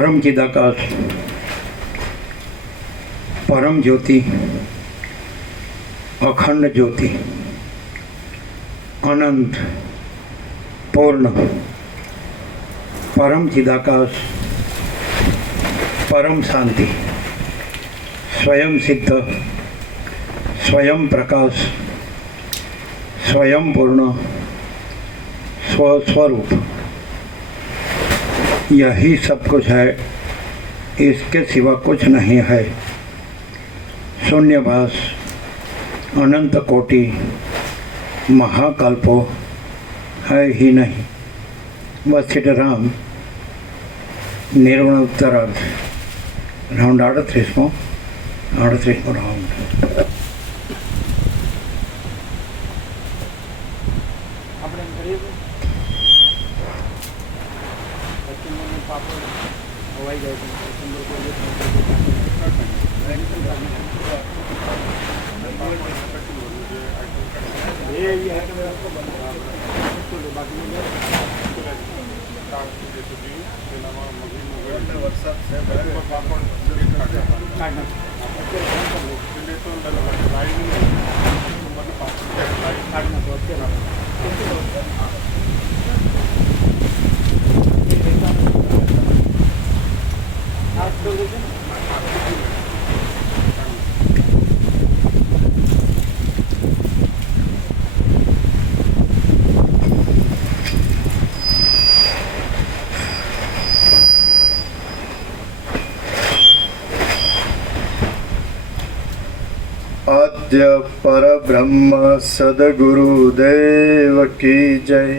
परम चिदाकाश, परम ज्योति, अखंड ज्योति, अनंत पूर्ण, परम चिदाकाश, परम शांति, स्वयं सिद्ध, स्वयं प्रकाश, स्वयं पूर्ण, स्वस्वरूप, यही सब कुछ है, इसके सिवा कुछ नहीं है। शून्यभास, अनंत कोटि, महाकल्पो है ही नहीं। वशिष्ठ राम निर्गुण उत्तरार्ध राउंड 38 राउंड। आद्य परब्रह्म सद्गुरुदेव की जय।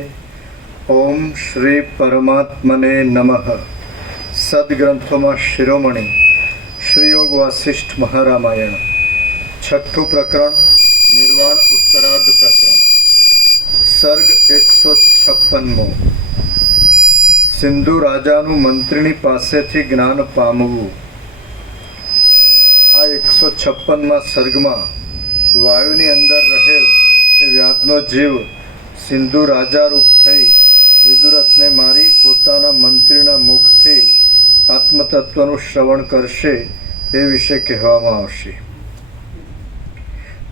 ओम श्री परमात्मने नमः। सद्ग्रंथों शिरोमणि श्री योग वासिष्ठ महारामायण छठ्ठું प्रकरण निर्वाण उत्तरार्ध प्रकरण सर्ग 156 સિંધુ રાજાનું મંત્રીની પાસેથી જ્ઞાન પામવું। આ 156મા સર્ગમાં વાયુની અંદર રહેલ એ વ્યાધનો જીવ સિંધુ રાજા રૂપ થઈ વિદુરથને મારી પોતાના મંત્રીના મુખથી આત્મતત્વનું શ્રવણ કરશે એ વિશે કહેવામાં આવશે।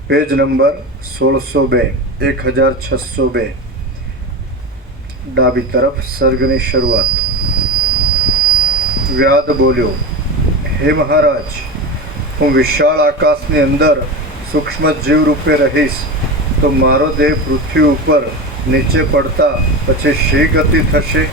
પેજ નંબર 1602 1602 ડાબી તરફ સર્ગની શરૂઆત। વ્યાધ બોલ્યો, હે મહારાજ, હું વિશાળ આકાશની અંદર સૂક્ષ્મ જીવ રૂપે રહીશ તો મારો દેહ પૃથ્વી ઉપર નીચે પડતા પછી શી ગતિ થશે?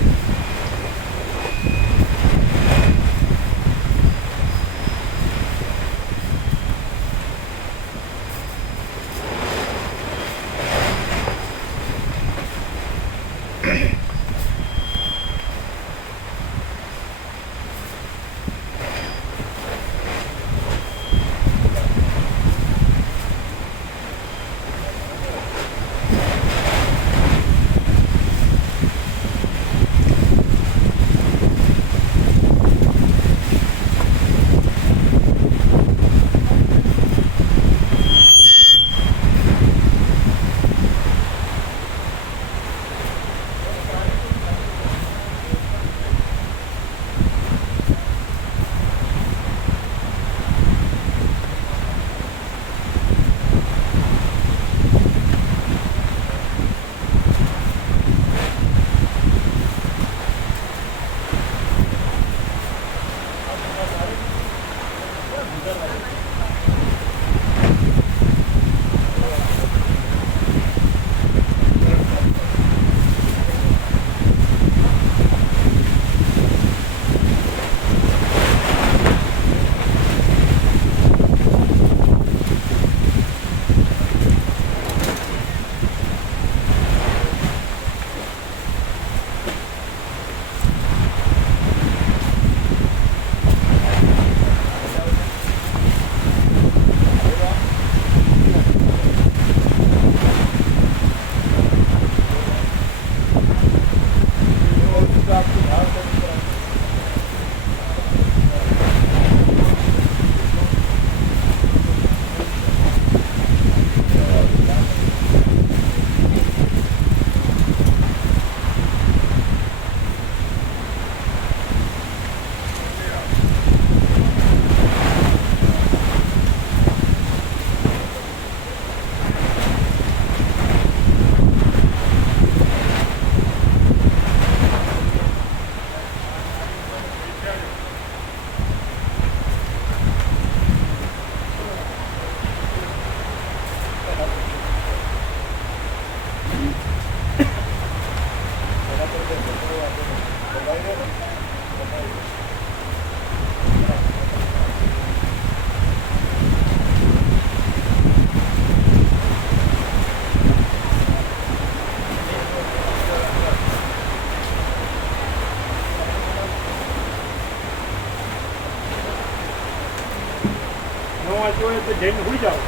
હોય તો જઈને ભૂલી જાઓ.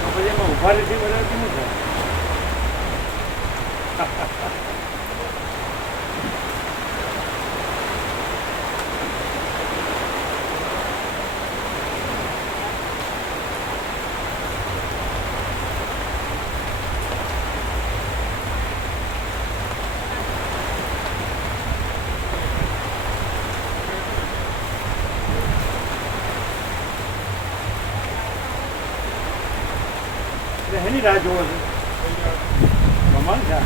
તો પછી એમાં ઊભા રહેતી બધા કેવું થાય? એની રાહ જોવો છો? કમાલ છે.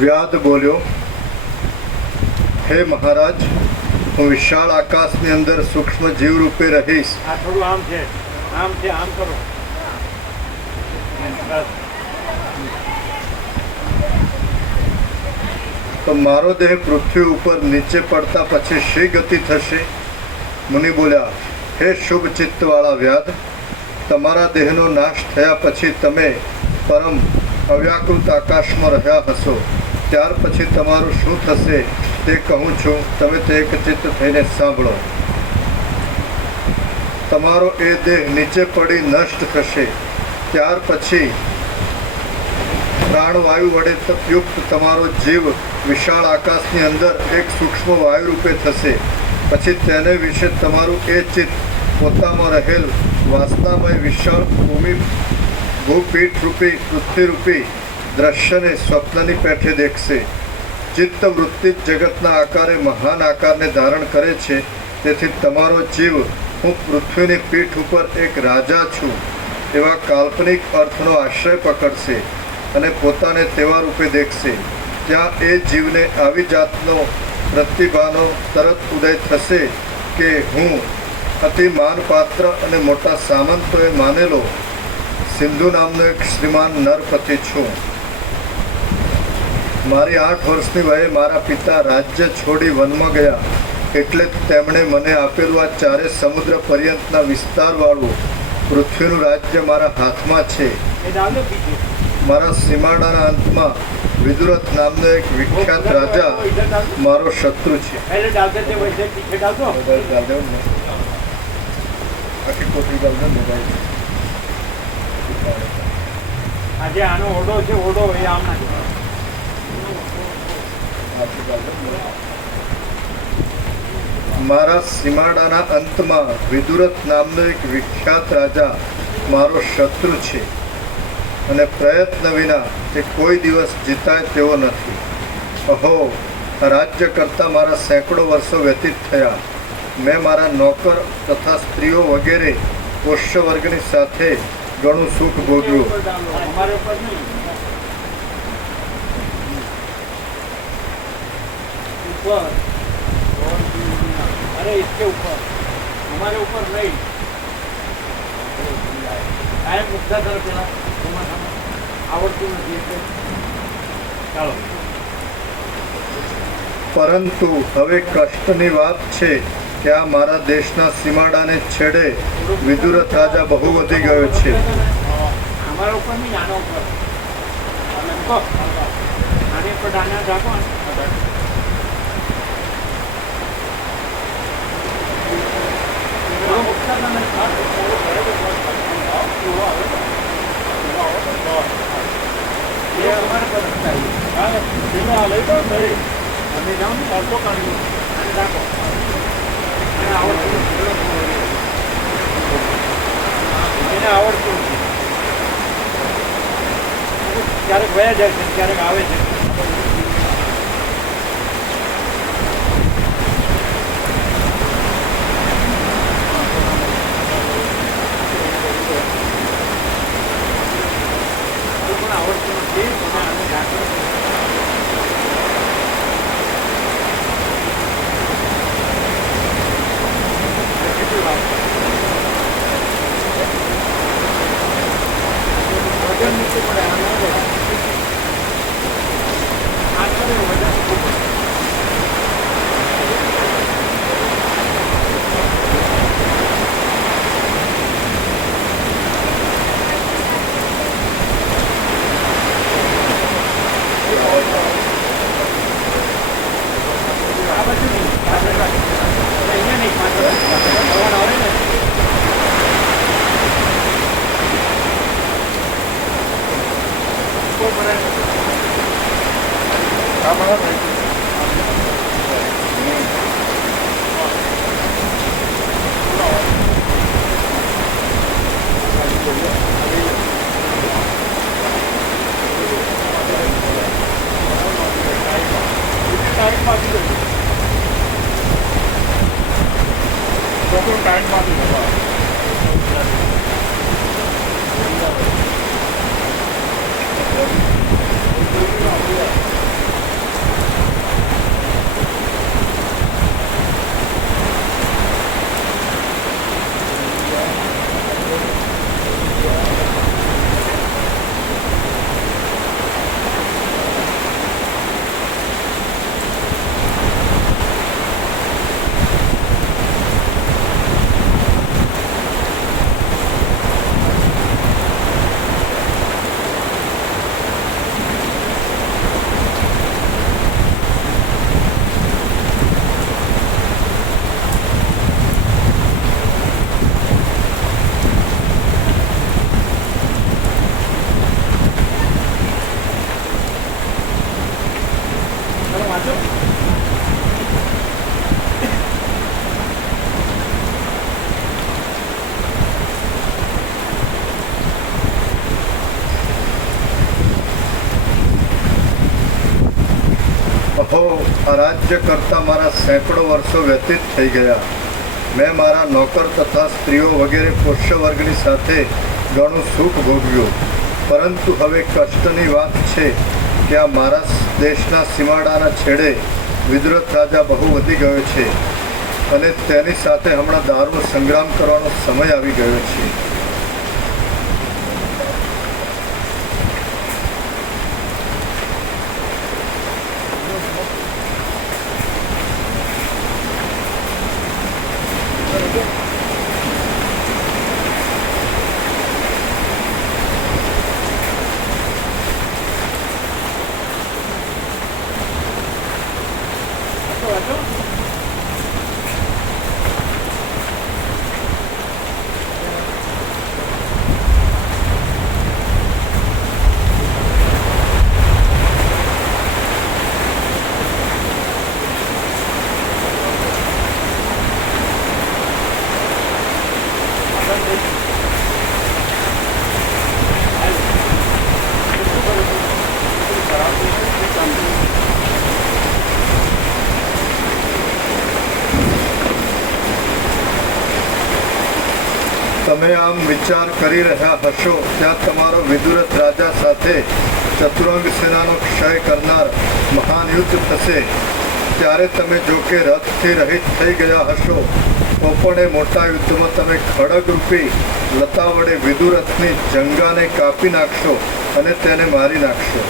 વ્યાધ બોલ્યો, હે મહારાજ, હું વિશાળ આકાશની અંદર સૂક્ષ્મ જીવ રૂપે રહીશ. આ થોડું આમ છે, આમ છે, આમ કરો. બસ. તો મારો દેહ પૃથ્વી ઉપર નીચે પડતા પછી શી ગતિ થશે? મુનિ બોલ્યા, હે શુભ ચિત્તવાળા વ્યાધ, તમારા દેહનો નાશ થયા પછી તમે પરમ અવ્યાકૃત આકાશમાં રહ્યા હશો. ત્યાર પછી તમારું શું થશે તે કહું છું, તમે તે એકચિત્ત થઈને સાંભળો. તમારો એ દેહ નીચે પડી નષ્ટ થશે. ત્યાર પછી પ્રાણવાયુ વડે યુક્ત તમારો જીવ વિશાળ આકાશની અંદર એક સૂક્ષ્મ વાયુ રૂપે થશે. પછી તેને વિશે તમારું એ ચિત્ત પોતામાં રહેલ વાસનામય વિશાળ ભૂપીઠ રૂપી પૃથ્વીરૂપી દ્રશ્યને સ્વપ્નની પેઠે દેખશે. ચિત્ત વૃત્તિ જગતના આકારે મહાન આકારને ધારણ કરે છે. તેથી તમારો જીવ હું પૃથ્વીની પીઠ ઉપર એક રાજા છું એવા કાલ્પનિક અર્થનો આશ્રય પકડશે અને પોતાને તેવા રૂપે દેખશે. ત્યાં એ જીવને આવી જાતનો પ્રતિભાનો તરત ઉદય થશે કે હું અતિ માનપાત્ર અને મોટા સામંતોએ માનેલો સિંધુ નામનો એક શ્રીમાન નરપતિ છું. મારી 8 વર્ષની વયે મારા પિતા રાજ્ય છોડી વનમાં ગયા. એટલે તેમણે મને આપેલું આ ચારે સમુદ્ર પર્યંતના વિસ્તારવાળું પૃથ્વીનું રાજ્ય મારા હાથમાં છે. એ ડાલો પીછે. મારા સીમાડાના અંતમાં વિદુરથ નામનો એક વિખ્યાત રાજા મારો શત્રુ છે. पहले डालते थे वैसे पीछे डाल दो. આજે આનો ઓડો છે, ઓડો એ આમ નાખી. મારા સીમાડાના અંતમાં વિદુરથ નામનો એક વિખ્યાત રાજા મારો શત્રુ છે અને પ્રયત્ન વિના તે કોઈ દિવસ જીતાય તેવો નથી. અહો, રાજ્ય કરતાં મારા સેંકડો વર્ષો વ્યતીત થયા. મેં મારા નોકર તથા સ્ત્રીઓ વગેરે પોષ્ય વર્ગની સાથે ઘણું સુખ ભોગવ્યું. हमारे ऊपर नहीं, ऊपर अरे इसके ऊपर, हमारे ऊपर नहीं. કાયમ મુદ્દા તરફ પેલા આવડતું નથી એટલે ચાલો. પરંતુ હવે કષ્ટની વાત છે કે આ મારા દેશના સીમાડાને છેડે વિદુરથ રાજા બહુ વધી ગયો છે. हमारे ऊपर नहीं, आना ऊपर. आने पर डालना ढाको. ये हमारे पर रखता है. हाँ, चलो आ ले तो सही. हमें जाओ नहीं और तो करनी आने ढाको. એને આવડતું નથી. ક્યારેક વયા જાય છે, ક્યારેક આવે છે. પણ આવડતું નથી. તમે આને ઢાંકો. કેટલી વાત વજન નીચે પડે. આ કરે વજન નીચે પડે. અહો, આ રાજ્ય કરતાં મારા સેંકડો વર્ષો વ્યતીત થઈ ગયા. મેં મારા નોકર તથા સ્ત્રીઓ વગેરે પોષ્ય વર્ગની સાથે ઘણું સુખ ભોગવ્યું. પરંતુ હવે કષ્ટની વાત છે કે આ મારા દેશના સીમાડાના છેડે વિદુરથ રાજા બહુ વધી ગયો છે અને તેની સાથે હમણાં દારૂનો સંગ્રામ કરવાનો સમય આવી ગયો છે. તમે આમ વિચાર કરી રહ્યા હશો ત્યાં તમારો વિદુરથ રાજા સાથે ચતુરંગ સેનાનો ક્ષય કરનાર મહાન યુદ્ધ થશે. ત્યારે તમે જો કે રથથી રહિત થઈ ગયા હશો તો પણ એ મોટા યુદ્ધમાં તમે ખડગરૂપી લતા વડે વિદુરથની જંગાને કાપી નાખશો અને તેને મારી નાખશો.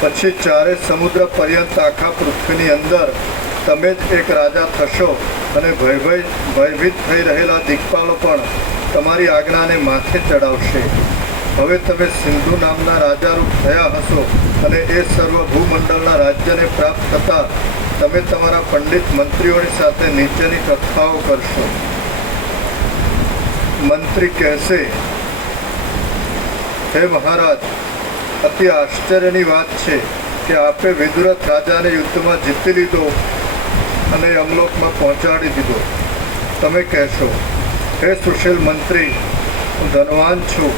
પછી ચારે સમુદ્ર પર્યંત આખા પૃથ્વીની અંદર તમે જ એક રાજા થશો અને ભયભીત થઈ રહેલા દિક્પાલો પણ તમારી આજ્ઞાને માથે ચડાવશે. હવે તમે સિંધુ નામના રાજારૂપ થયા હશો અને એ સર્વ ભૂમંડળના રાજ્યને પ્રાપ્ત થતાં તમે તમારા પંડિત મંત્રીઓની સાથે નીચેની કથાઓ કરશો. મંત્રી કહેશે, હે મહારાજ, અતિ આશ્ચર્યની વાત છે કે આપે વિદુરથ રાજાને યુદ્ધમાં જીતી લીધો અને યમલોકમાં પહોંચાડી દીધો. તમે કહેશો, હે સુશીલ મંત્રી, હું ધનવાન છું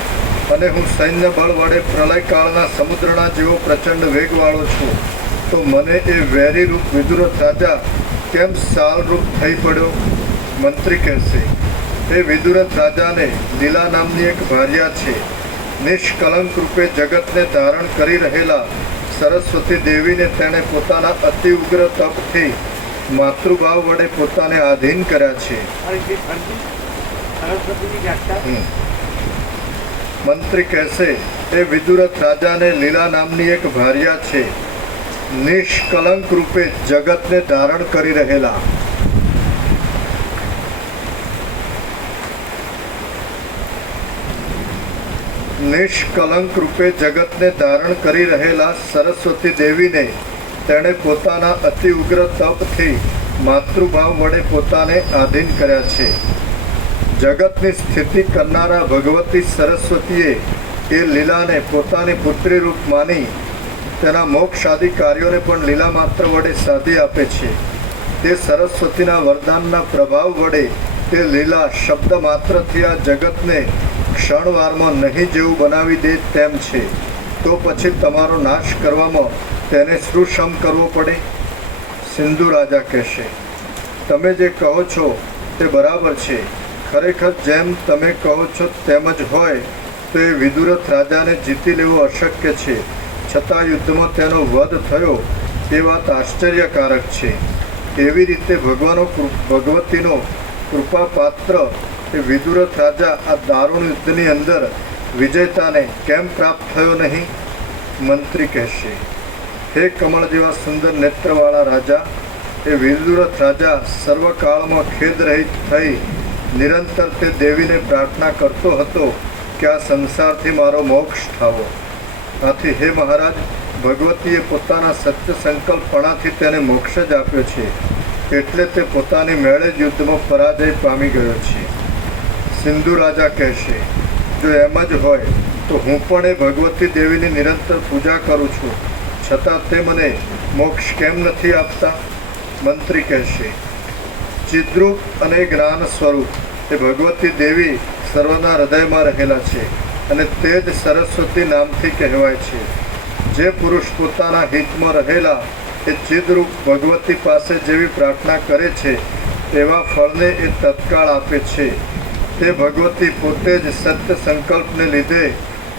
અને હું સૈન્ય બળ વડે પ્રલયકાળના સમુદ્રના જેવો પ્રચંડ વેગવાળો છું, તો મને એ વેરી રૂપ વિદુરથ રાજા કેમ સાલરૂપ થઈ પડ્યો? મંત્રી કહેશે, એ વિદુરથ રાજાને લીલા નામની એક ભાર્યા છે. નિષ્કલંક રૂપે જગતને ધારણ કરી રહેલા સરસ્વતી દેવીને તેણે પોતાના અતિ ઉગ્ર તપથી માતૃભાવ વડે પોતાને આધીન કર્યા છે. મંત્રી કહેશે, એ વિદુરથ રાજાને લીલા નામની એક ભાર્યા છે. નિષ્કલંક રૂપે જગતને ધારણ કરી રહેલા નિષ્કલંક રૂપે જગતને ધારણ કરી રહેલા સરસ્વતી દેવીને તેણે પોતાના અતિ ઉગ્ર તપથી માતૃભાવ વડે પોતાને આધીન કર્યા છે. જગતની સ્થિતિ કરનારા ભગવતી સરસ્વતીએ એ લીલાને પોતાની પુત્રી રૂપ માની તેના મોક્ષાદી કાર્યોને પણ લીલા માત્ર વડે સાધી આપે છે. તે સરસ્વતીના વરદાનના પ્રભાવ વડે તે લીલા શબ્દ માત્રથી આ જગતને ક્ષણવારમાં નહીં જેવું બનાવી દે તેમ છે. તો પછી તમારો નાશ કરવામાં તેને શું શ્રમ કરવો પડે? સિંધુ રાજા કહેશે, તમે જે કહો છો તે બરાબર છે. ખરેખર જેમ તમે કહો છો તેમ જ હોય તો એ વિદુરથ રાજાને જીતી લેવું અશક્ય છે. છતાં યુદ્ધમાં તેનો વધ થયો એ વાત આશ્ચર્યકારક છે. એવી રીતે ભગવતીનો કૃપાપાત્ર એ વિદુરથ રાજા આ દારૂણ યુદ્ધની અંદર વિજેતાને કેમ પ્રાપ્ત થયો નહીં? મંત્રી કહેશે, હે કમળ જેવા સુંદર નેત્રવાળા રાજા, એ વિદુરથ રાજા સર્વકાળમાં ખેદરહિત થઈ નિરંતર તે દેવીને પ્રાર્થના કરતો હતો કે આ સંસારથી મારો મોક્ષ થાવો. આથી હે મહારાજ, ભગવતીએ પોતાના સત્ય સંકલ્પણાથી તેને મોક્ષ જ આપ્યો છે. એટલે તે પોતાની મેળે જ યુદ્ધમાં પરાજય પામી ગયો છે. સિંધુ રાજા કહેશે, જો એમ જ હોય તો હું પણ એ ભગવતી દેવીની નિરંતર પૂજા કરું છું, છતાં તે મને મોક્ષ કેમ નથી આપતા? મંત્રી કહેશે, ચિદ્રૂપ અને જ્ઞાન સ્વરૂપ એ ભગવતી દેવી સર્વના હૃદયમાં રહેલા છે અને તે જ સરસ્વતી નામથી કહેવાય છે. જે પુરુષ પોતાના હિતમાં રહેલા એ ચિદ્રૂપ ભગવતી પાસે જેવી પ્રાર્થના કરે છે તેવા ફળને એ તત્કાળ આપે છે. તે ભગવતી પોતે જ સત્ય સંકલ્પને લીધે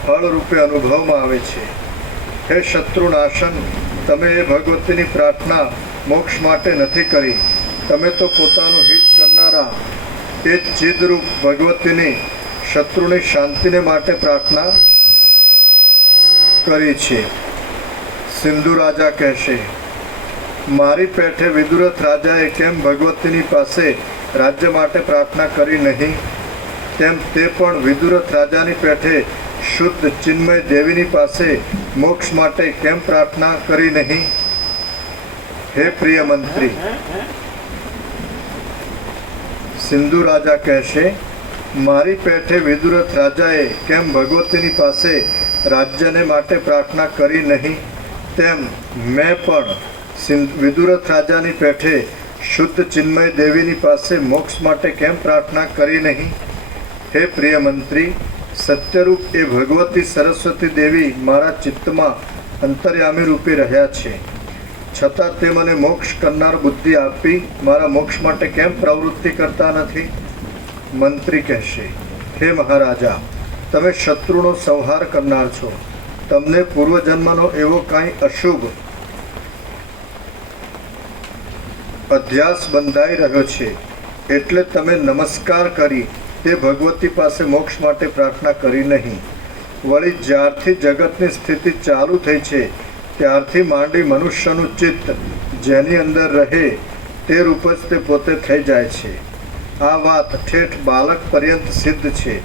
ફળ રૂપે અનુભવમાં આવે છે. હે શત્રુનાશન, તમે એ ભગવતીની પ્રાર્થના મોક્ષ માટે નથી કરી. તમે તો પોતાનું હિત કરનારા એ ચિદરૂપ ભગવતીની શત્રુની શાંતિને માટે પ્રાર્થના કરી છે. સિંધુ રાજા કહેશે, મારી પેઠે વિદુરથ રાજાએ કેમ ભગવતીની પાસે રાજ્ય માટે પ્રાર્થના કરી નહીં, તેમ તે પણ વિદુરથ રાજાની પેઠે શુદ્ધ ચિન્મય દેવીની પાસે મોક્ષ માટે કેમ પ્રાર્થના કરી નહીં? હે પ્રિય મંત્રી, સિંધુ રાજા કહેશે, મારી પેઠે વિદુરથ રાજાએ કેમ ભગવતીની પાસે રાજ્યને માટે પ્રાર્થના કરી નહીં, તેમ મેં પણ વિદુરથ રાજાની પેઠે શુદ્ધ ચિન્મય દેવીની પાસે મોક્ષ માટે કેમ પ્રાર્થના કરી નહીં? હે પ્રિય મંત્રી, સત્યરૂપ એ ભગવતી સરસ્વતી દેવી મારા ચિત્તમાં અંતર્યામી રૂપે રહ્યા છે, છતાં તે મને મોક્ષ કરનાર બુદ્ધિ આપી મારા મોક્ષ માટે કેમ પ્રવૃત્તિ કરતા નથી? મંત્રી કહેશે, હે મહારાજા, તમે શત્રુનો સંહાર કરનાર છો. તમને પૂર્વજન્મનો એવો કાંઈ અશુભ અધ્યાસ બંધાઈ રહ્યો છે, એટલે તમે નમસ્કાર કરી તે ભગવતી પાસે મોક્ષ માટે પ્રાર્થના કરી નહીં. વળી જ્યારથી જગતની સ્થિતિ ચાલુ થઈ છે ત્યારથી માંડી મનુષ્યનું ચિત્ત જેની અંદર રહે તે રૂપ જ તે પોતે થઈ જાય છે. આ વાત ઠેઠ બાલક પર્યંત સિદ્ધ છે,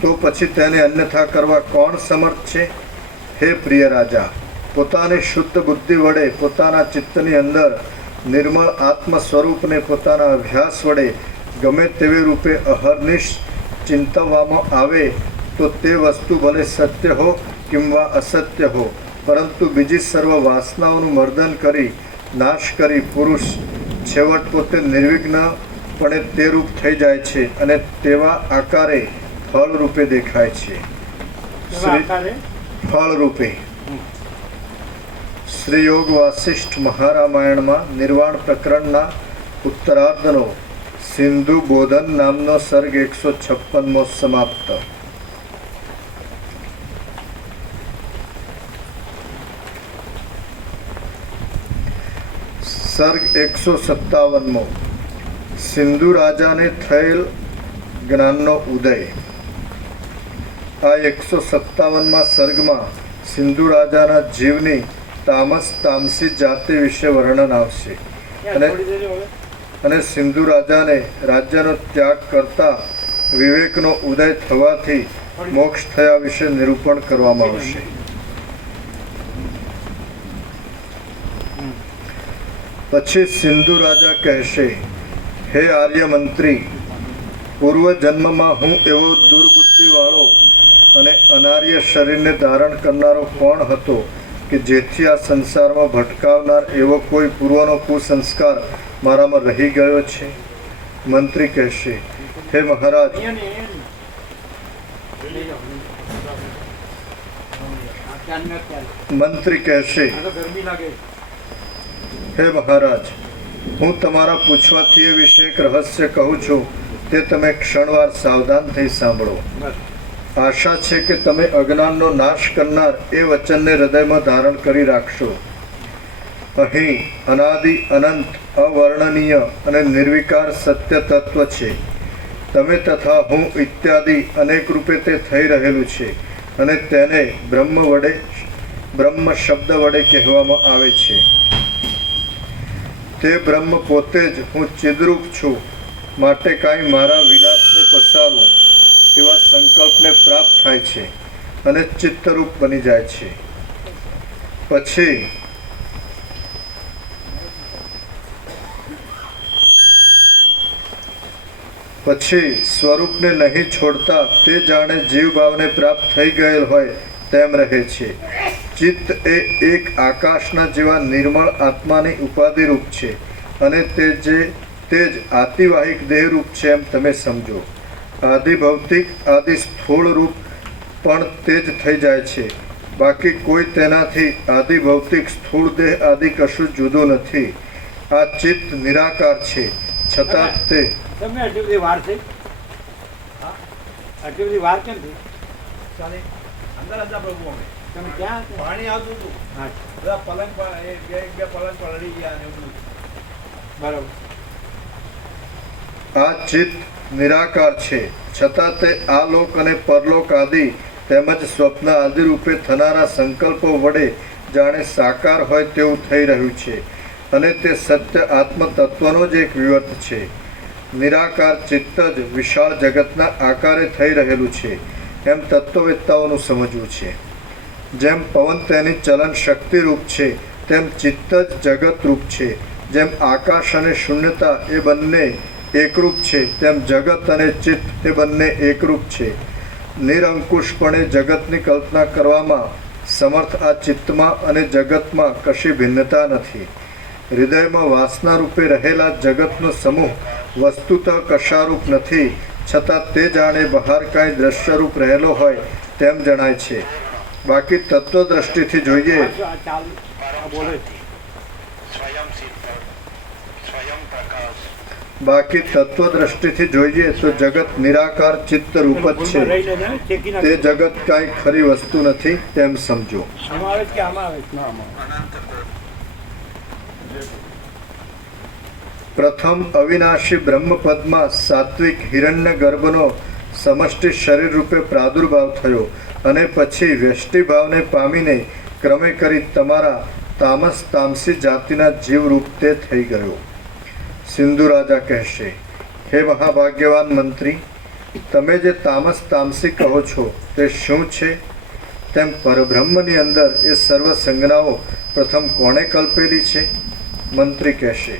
તો પછી તેને અન્યથા કરવા કોણ સમર્થ છે? હે પ્રિય રાજા, પોતાની શુદ્ધ બુદ્ધિ વડે પોતાના ચિત્તની અંદર નિર્મળ આત્મ સ્વરૂપને પોતાના અભ્યાસ વડે ગમે તેવી રૂપે અહર્નિશ ચિંતવવામાં આવે તો તે વસ્તુ ભલે સત્ય હો કિંવા અસત્ય હો, પરંતુ બીજી સર્વ વાસનાઓનું મર્દન કરી નાશ કરી પુરુષ છેવટ પોતે નિર્વિઘ્નપણે તે રૂપ થઈ જાય છે અને તેવા આકારે ફળ રૂપે દેખાય છે. ફળ રૂપે શ્રી યોગ વાસિષ્ઠ મહારામાયણમાં નિર્વાણ પ્રકરણના ઉત્તરાર્ધનો સિંધુ બોધન નામનો સર્ગ 156મો સમાપ્ત. સર્ગ 157મો સિંધુ રાજાને થયેલ જ્ઞાનનો ઉદય. આ 157મા સર્ગમાં સિંધુ રાજાના જીવની તામસી જાતિ વિશે વર્ણન આવશે અને સિંધુ રાજાને રાજ્યનો ત્યાગ કરતા વિવેકનો ઉદય થવાથી મોક્ષ થયા વિશે નિરૂપણ કરવામાં આવશે. પછી સિંધુ રાજા કહેશે, હે આર્ય મંત્રી, પૂર્વ જન્મમાં હું એવો દુર્બુદ્ધિવાળો અને અનાર્ય શરીરને ધારણ કરનારો કોણ હતો કે જેથી આ સંસારમાં ભટકાવનાર એવો કોઈ પૂર્વનો કુસંસ્કાર મારામાં રહી ગયો છે? મંત્રી કહેશે, હે મહારાજ, મંત્રી કહેશે, હે મહારાજ, હું તમારા પૂછવાથી એ વિશે એક રહસ્ય કહું છું, તે તમે ક્ષણવાર સાવધાન થઈ સાંભળો. આશા છે કે તમે અજ્ઞાનનો નાશ કરનાર એ વચનને હૃદયમાં ધારણ કરી રાખશો. અહીં અનાદિ અનંત અવર્ણનીય અને નિર્વિકાર સત્ય તત્વ છે. તમે તથા હું ઇત્યાદિ અનેક રૂપે તે થઈ રહેલું છે અને તેને બ્રહ્મ શબ્દ વડે કહેવામાં આવે છે. તે બ્રહ્મ પોતે જ હું ચિદરૂપ છું, માટે કાંઈ મારા વિલાસને પસારું એવા સંકલ્પને પ્રાપ્ત થાય છે અને ચિત્તરૂપ બની જાય છે. પછી સ્વરૂપને નહીં છોડતા તે જાણે જીવ ભાવને પ્રાપ્ત થઈ ગયેલ હોય તેમ રહે છે. ચિત્ત એ એક આકાશના જેવા નિર્મળ આત્માની ઉપાધિરૂપ છે અને તે જ આતિવાહિક દેહરૂપ છે એમ તમે સમજો. આદિ ભૌતિક આદિ સ્થૂળ રૂપ પણ તે જ થઈ જાય છે. બાકી કોઈ તેનાથી આદિ ભૌતિક સ્થૂળ દેહ આદિ કશું જુદું નથી. આ ચિત્ત નિરાકાર છે, છતાં તે તમને આટલી બધી વાર થઈ? આટલી બધી વાર કેમ થઈ? ચાલે અંદર હતા પ્રભુ. અમે તમે ક્યાં પાણી આવતું હતું? હા, બધા પલંગ બે પલંગ પલળી ગયા અને એવું બરાબર. આ ચિત્ત નિરાકાર છે, છતાં તે આ લોક અને પરલોક આદિ તેમજ સ્વપ્ન આદિ રૂપે થનારા સંકલ્પો વડે જાણે સાકાર હોય તેવું થઈ રહ્યું છે અને તે સત્ય આત્મ તત્વનો જ એક વિવર્ત છે. નિરાકાર ચિત્ત જ વિશાળ જગતના આકારે થઈ રહેલું છે એમ તત્વવેત્તાઓનું સમજવું છે. જેમ પવન તેની ચલન શક્તિ રૂપ છે તેમ ચિત્ત જ જગત રૂપ છે. જેમ આકાશ અને શૂન્યતા એ બંને એકરૂપ છે તેમ જગત અને ચિત્ત એ બંને એકરૂપ છે. નિરંકુશપણે જગતની કલ્પના કરવામાં સમર્થ આ ચિત્તમાં અને જગતમાં કશી ભિન્નતા નથી. હૃદયમાં વાસના રૂપે રહેલા જગતનો સમૂહ વસ્તુતઃ કશારૂપ નથી, છતાં તે જાણે બહાર કાંઈ દ્રશ્યરૂપ રહેલો હોય તેમ જણાય છે. બાકી તત્વ દ્રષ્ટિથી જોઈએ તો જગત નિરાકાર ચિત્ત રૂપ જ છે. તે જગત કાંઈ ખરી વસ્તુ નથી તેમ સમજો. પ્રથમ અવિનાશી બ્રહ્મપદમાં સાત્વિક હિરણ્ય ગર્ભનો સમષ્ટિ શરીર રૂપે પ્રાદુર્ભાવ થયો અને પછી વ્યષ્ટિભાવને પામીને ક્રમે કરી તમારા તામસી જાતિના જીવરૂપ તે થઈ ગયો. સિંધુ રાજા કહેશે, હે મહાભાગ્યવાન મંત્રી, તમે જે તામસી કહો છો તે શું છે? તેમ પરબ્રહ્મની અંદર એ સર્વ સંજ્ઞાઓ પ્રથમ કોણે કલ્પેલી છે? મંત્રી કહેશે,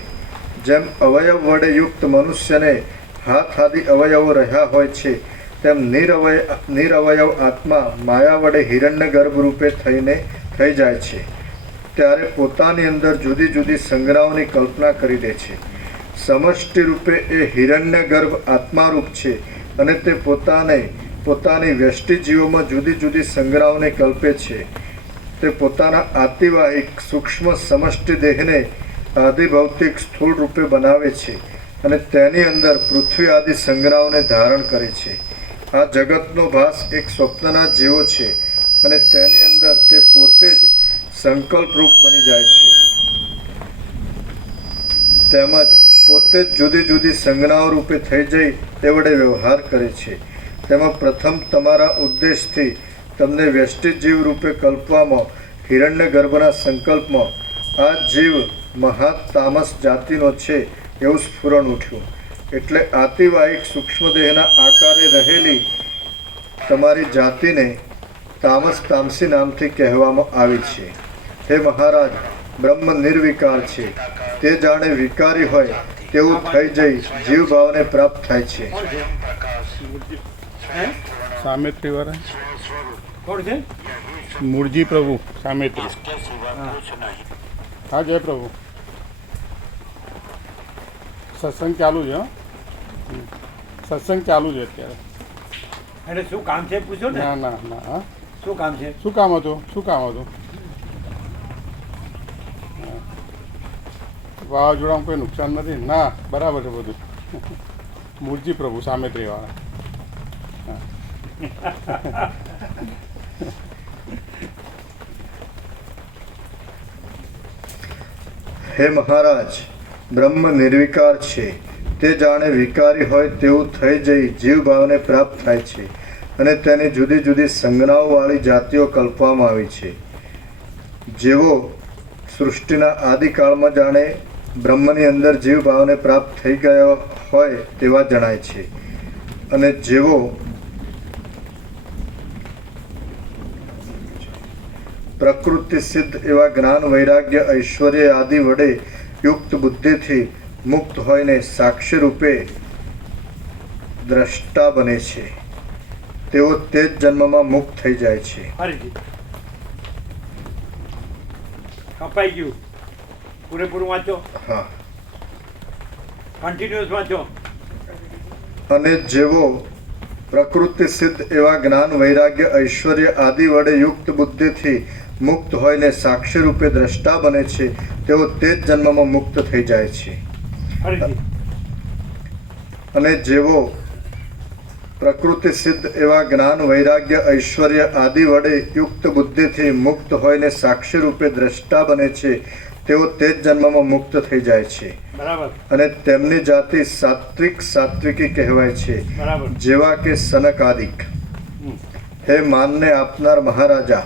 જેમ અવયવ વડે યુક્ત મનુષ્યને હાથ આદિ અવયવો રહ્યા હોય છે તેમ નિરવયવ આત્મા માયા વડે હિરણ્ય ગર્ભ રૂપે થઈ જાય છે. ત્યારે પોતાની અંદર જુદી જુદી સંજ્ઞાઓની કલ્પના કરી દે છે. સમષ્ટિ રૂપે એ હિરણ્ય ગર્ભ આત્મારૂપ છે અને તે પોતાની વ્યષ્ટિ જીવોમાં જુદી જુદી સંજ્ઞાઓને કલ્પે છે. તે પોતાના આતિવાહિક સૂક્ષ્મ સમષ્ટિ દેહને આદિભૌતિક સ્થૂળ રૂપે બનાવે છે અને તેની અંદર પૃથ્વી આદિ સંજ્ઞાઓને ધારણ કરે છે. આ જગતનો ભાસ એક સ્વપ્નના જેવો છે અને તેની અંદર તે પોતે જ સંકલ્પરૂપ બની જાય છે. તેમજ પોતે જ જુદી જુદી સંજ્ઞાઓ રૂપે થઈ જઈ તે વડે વ્યવહાર કરે છે. તેમાં પ્રથમ તમારા ઉદ્દેશથી તમને વ્યષ્ટિ જીવ રૂપે કલ્પવામાં હિરણ્ય ગર્ભના સંકલ્પમાં આ જીવ મહાત તામસ જાતિનો છે એવું સ્ફુરણ ઉઠ્યું. એટલે આતિવાહિક સૂક્ષ્મદેહના આકારે રહેલી તમારી જાતિને તામસી નામથી કહેવામાં આવી છે. હે મહારાજ, બ્રહ્મ નિર્વિકાર છે, તે જાણે વિકારી હોય તેવું થઈ જઈ જીવ ભાવને પ્રાપ્ત થાય છે. હે સામેત્રી વાળા કોણ છે? મૂળજી પ્રભુ સામેત્રી. હા હા જય પ્રભુ. સત્સંગ ચાલુ છે. સત્સંગ ચાલુ છે અત્યારે. એટલે શું કામ છે પૂછો ને. ના ના ના. હા શું કામ છે? શું કામ હતું? શું કામ હતું? વાવાઝોડામાં કોઈ નુકસાન નથી? ના બરાબર છે બધું. મૂળજી પ્રભુ સામેત્રી વાળા. હે મહારાજ, બ્રહ્મ નિર્વિકાર છે. તે જાણે વિકારી હોય તેવું થઈ જઈ જીવ ભાવને પ્રાપ્ત થાય છે અને તેની જુદી જુદી સંજ્ઞાઓવાળી જાતિઓ કલ્પવામાં આવી છે. જેવો સૃષ્ટિના આદિકાળમાં જાણે બ્રહ્મની અંદર જીવ ભાવને પ્રાપ્ત થઈ ગયો હોય તેવા જણાય છે અને જેવો પ્રકૃતિ સિદ્ધ એવા જ્ઞાન વૈરાગ્ય ઐશ્વર્ય આદિ વડે યુક્ત બુદ્ધિથી મુક્ત હોઈને સાક્ષી રૂપે દ્રષ્ટા બને છે તેઓ તે જ જન્મમાં મુક્ત થઈ જાય છે. હરીજી કપાઈ ગયું. પૂરેપૂરું વાંચો. હા. કન્ટિન્યુઅસ વાંચો. અને જેવો પ્રકૃતિ સિદ્ધ એવા જ્ઞાન વૈરાગ્ય ઐશ્વર્ય આદિ વડે યુક્ત બુદ્ધિથી મુક્ત હોઈને સાક્ષી રૂપે દ્રષ્ટા બને છે તેઓ તે જ જન્મમાં મુક્ત થઈ જાય છે. હરીજી અને જેવો પ્રકૃતિ સિદ્ધ એવા જ્ઞાન વૈરાગ્ય ઐશ્વર્ય આદિ વડે યુક્ત બુદ્ધિથી મુક્ત હોઈને સાક્ષી રૂપે દ્રષ્ટા બને છે તેઓ તે જ જન્મમાં મુક્ત થઈ જાય છે બરાબર અને તેમની જાતિ સાત્વિક સાત્વિકી કહેવાય છે, બરાબર. જેવા કે સનકાદિક. હે માનને આપનાર મહારાજા,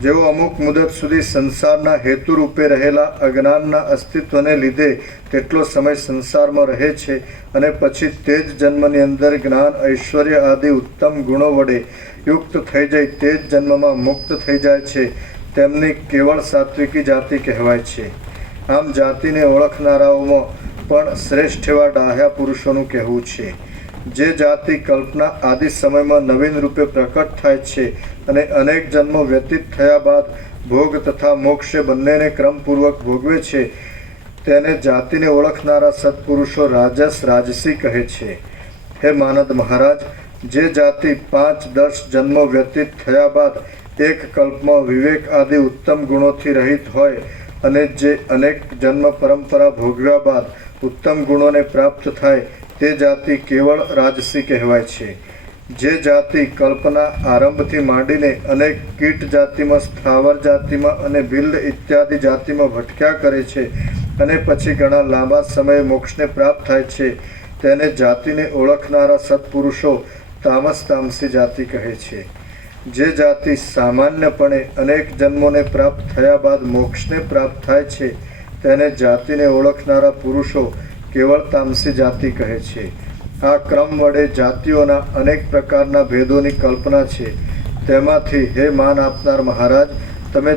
જેઓ અમુક મુદત સુધી સંસારના હેતુ રૂપે રહેલા અજ્ઞાનના અસ્તિત્વને લીધે તેટલો સમય સંસારમાં રહે છે અને પછી તે જ જન્મની અંદર જ્ઞાન ઐશ્વર્ય આદિ ઉત્તમ ગુણો વડે યુક્ત થઈ જાય તે જ જન્મમાં મુક્ત થઈ જાય છે, તેમની કેવળ સાત્વિકી જાતિ કહેવાય છે. આમ જાતિને ઓળખનારાઓમાં પણ શ્રેષ્ઠ એવા ડાહ્યા પુરુષોનું કહેવું છે. જે જાતિ કલ્પના આદિ સમયમાં નવીન રૂપે પ્રકટ થાય છે અને અનેક જન્મો વ્યતીત થયા બાદ ભોગ તથા મોક્ષ બંનેને ક્રમપૂર્વક ભોગવે છે તેને જાતિને ઓળખનારા સત્પુરુષો રાજસ રાજસી કહે છે. હે માનદ મહારાજ, જે જાતિ 5-10 જન્મો વ્યતીત થયા બાદ એક કલ્પમાં વિવેક આદિ ઉત્તમ ગુણોથી રહિત હોય અને જે અનેક જન્મ પરંપરા ભોગવ્યા બાદ ઉત્તમ ગુણોને પ્રાપ્ત થાય તે જાતિ કેવળ રાજસી કહેવાય છે. જે જાતિ કલ્પના આરંભથી માંડીને અનેક કીટ જાતિમાં, સ્થાવર જાતિમાં અને ભિલ્લ ઇત્યાદિ જાતિમાં ભટક્યા કરે છે અને પછી ઘણા લાંબા સમયે મોક્ષને પ્રાપ્ત થાય છે તેને જાતિને ઓળખનારા સત્પુરુષો તામસી જાતિ કહે છે. જે જાતિ સામાન્યપણે અનેક જન્મોને પ્રાપ્ત થયા બાદ મોક્ષને પ્રાપ્ત થાય છે તેને જાતિને ઓળખનારા પુરુષો કેવળ તામસી જાતિ કહે છે. આ ક્રમ વડે જાતિઓના અનેક પ્રકારના ભેદોની કલ્પના છે. તેમાંથી હે માન આપનાર મહારાજ, તમે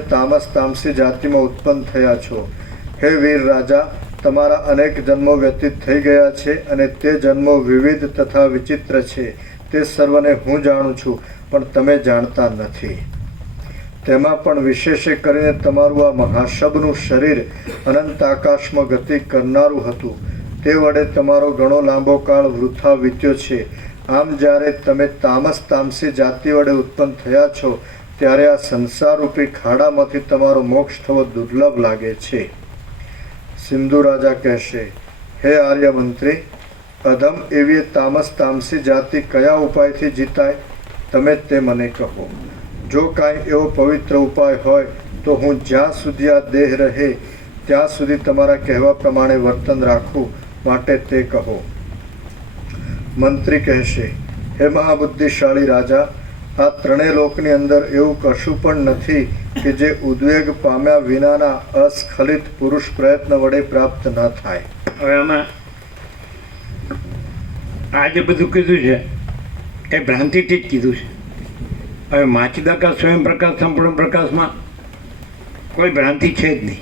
તામસી જાતિમાં ઉત્પન્ન થયા છો. હે વીર રાજા, તમારા અનેક જન્મો વ્યતીત થઈ ગયા છે અને તે જન્મો વિવિધ તથા વિચિત્ર છે તે સર્વને હું જાણું છું, પણ તમે જાણતા નથી. તેમાં પણ વિશેષે કરીને તમારું આ મહાશબનું શરીર અનંત આકાશમાં ગતિ કરનારું હતું. તે વડે તમારો ઘણો લાંબો કાળ વૃથા વીત્યો છે. આમ જ્યારે તમે તામસી જાતિ વડે ઉત્પન્ન થયા છો ત્યારે આ સંસારરૂપી ખાડામાંથી તમારો મોક્ષ થવો દુર્લભ લાગે છે. સિંધુ રાજા કહેશે, હે આર્ય મંત્રી, અધમ એવી તામસી જાતિ કયા ઉપાયથી જીતાય? તમે તે મને કહો. જો કાંઈ એવો પવિત્ર ઉપાય હોય તો હું જ્યાં સુધી આ દેહ રહે ત્યાં સુધી તમારા કહેવા પ્રમાણે વર્તન રાખું, માટે તે કહો. મંત્રી કહેશે, હે મહાબુદ્ધિશાળી રાજા, આ ત્રણેય લોકની અંદર એવું કશું પણ નથી કે જે ઉદ્વેગ પામ્યા વિનાના અસ્ખલિત પુરુષ પ્રયત્ન વડે પ્રાપ્ત ન થાય. હવે આમાં આ જે બધું કીધું છે એ ભ્રાંતિથી જ કીધું છે. હવે માચિદાકા સ્વયં પ્રકાશ સંપૂર્ણ પ્રકાશમાં કોઈ ભ્રાંતિ છે જ નહીં.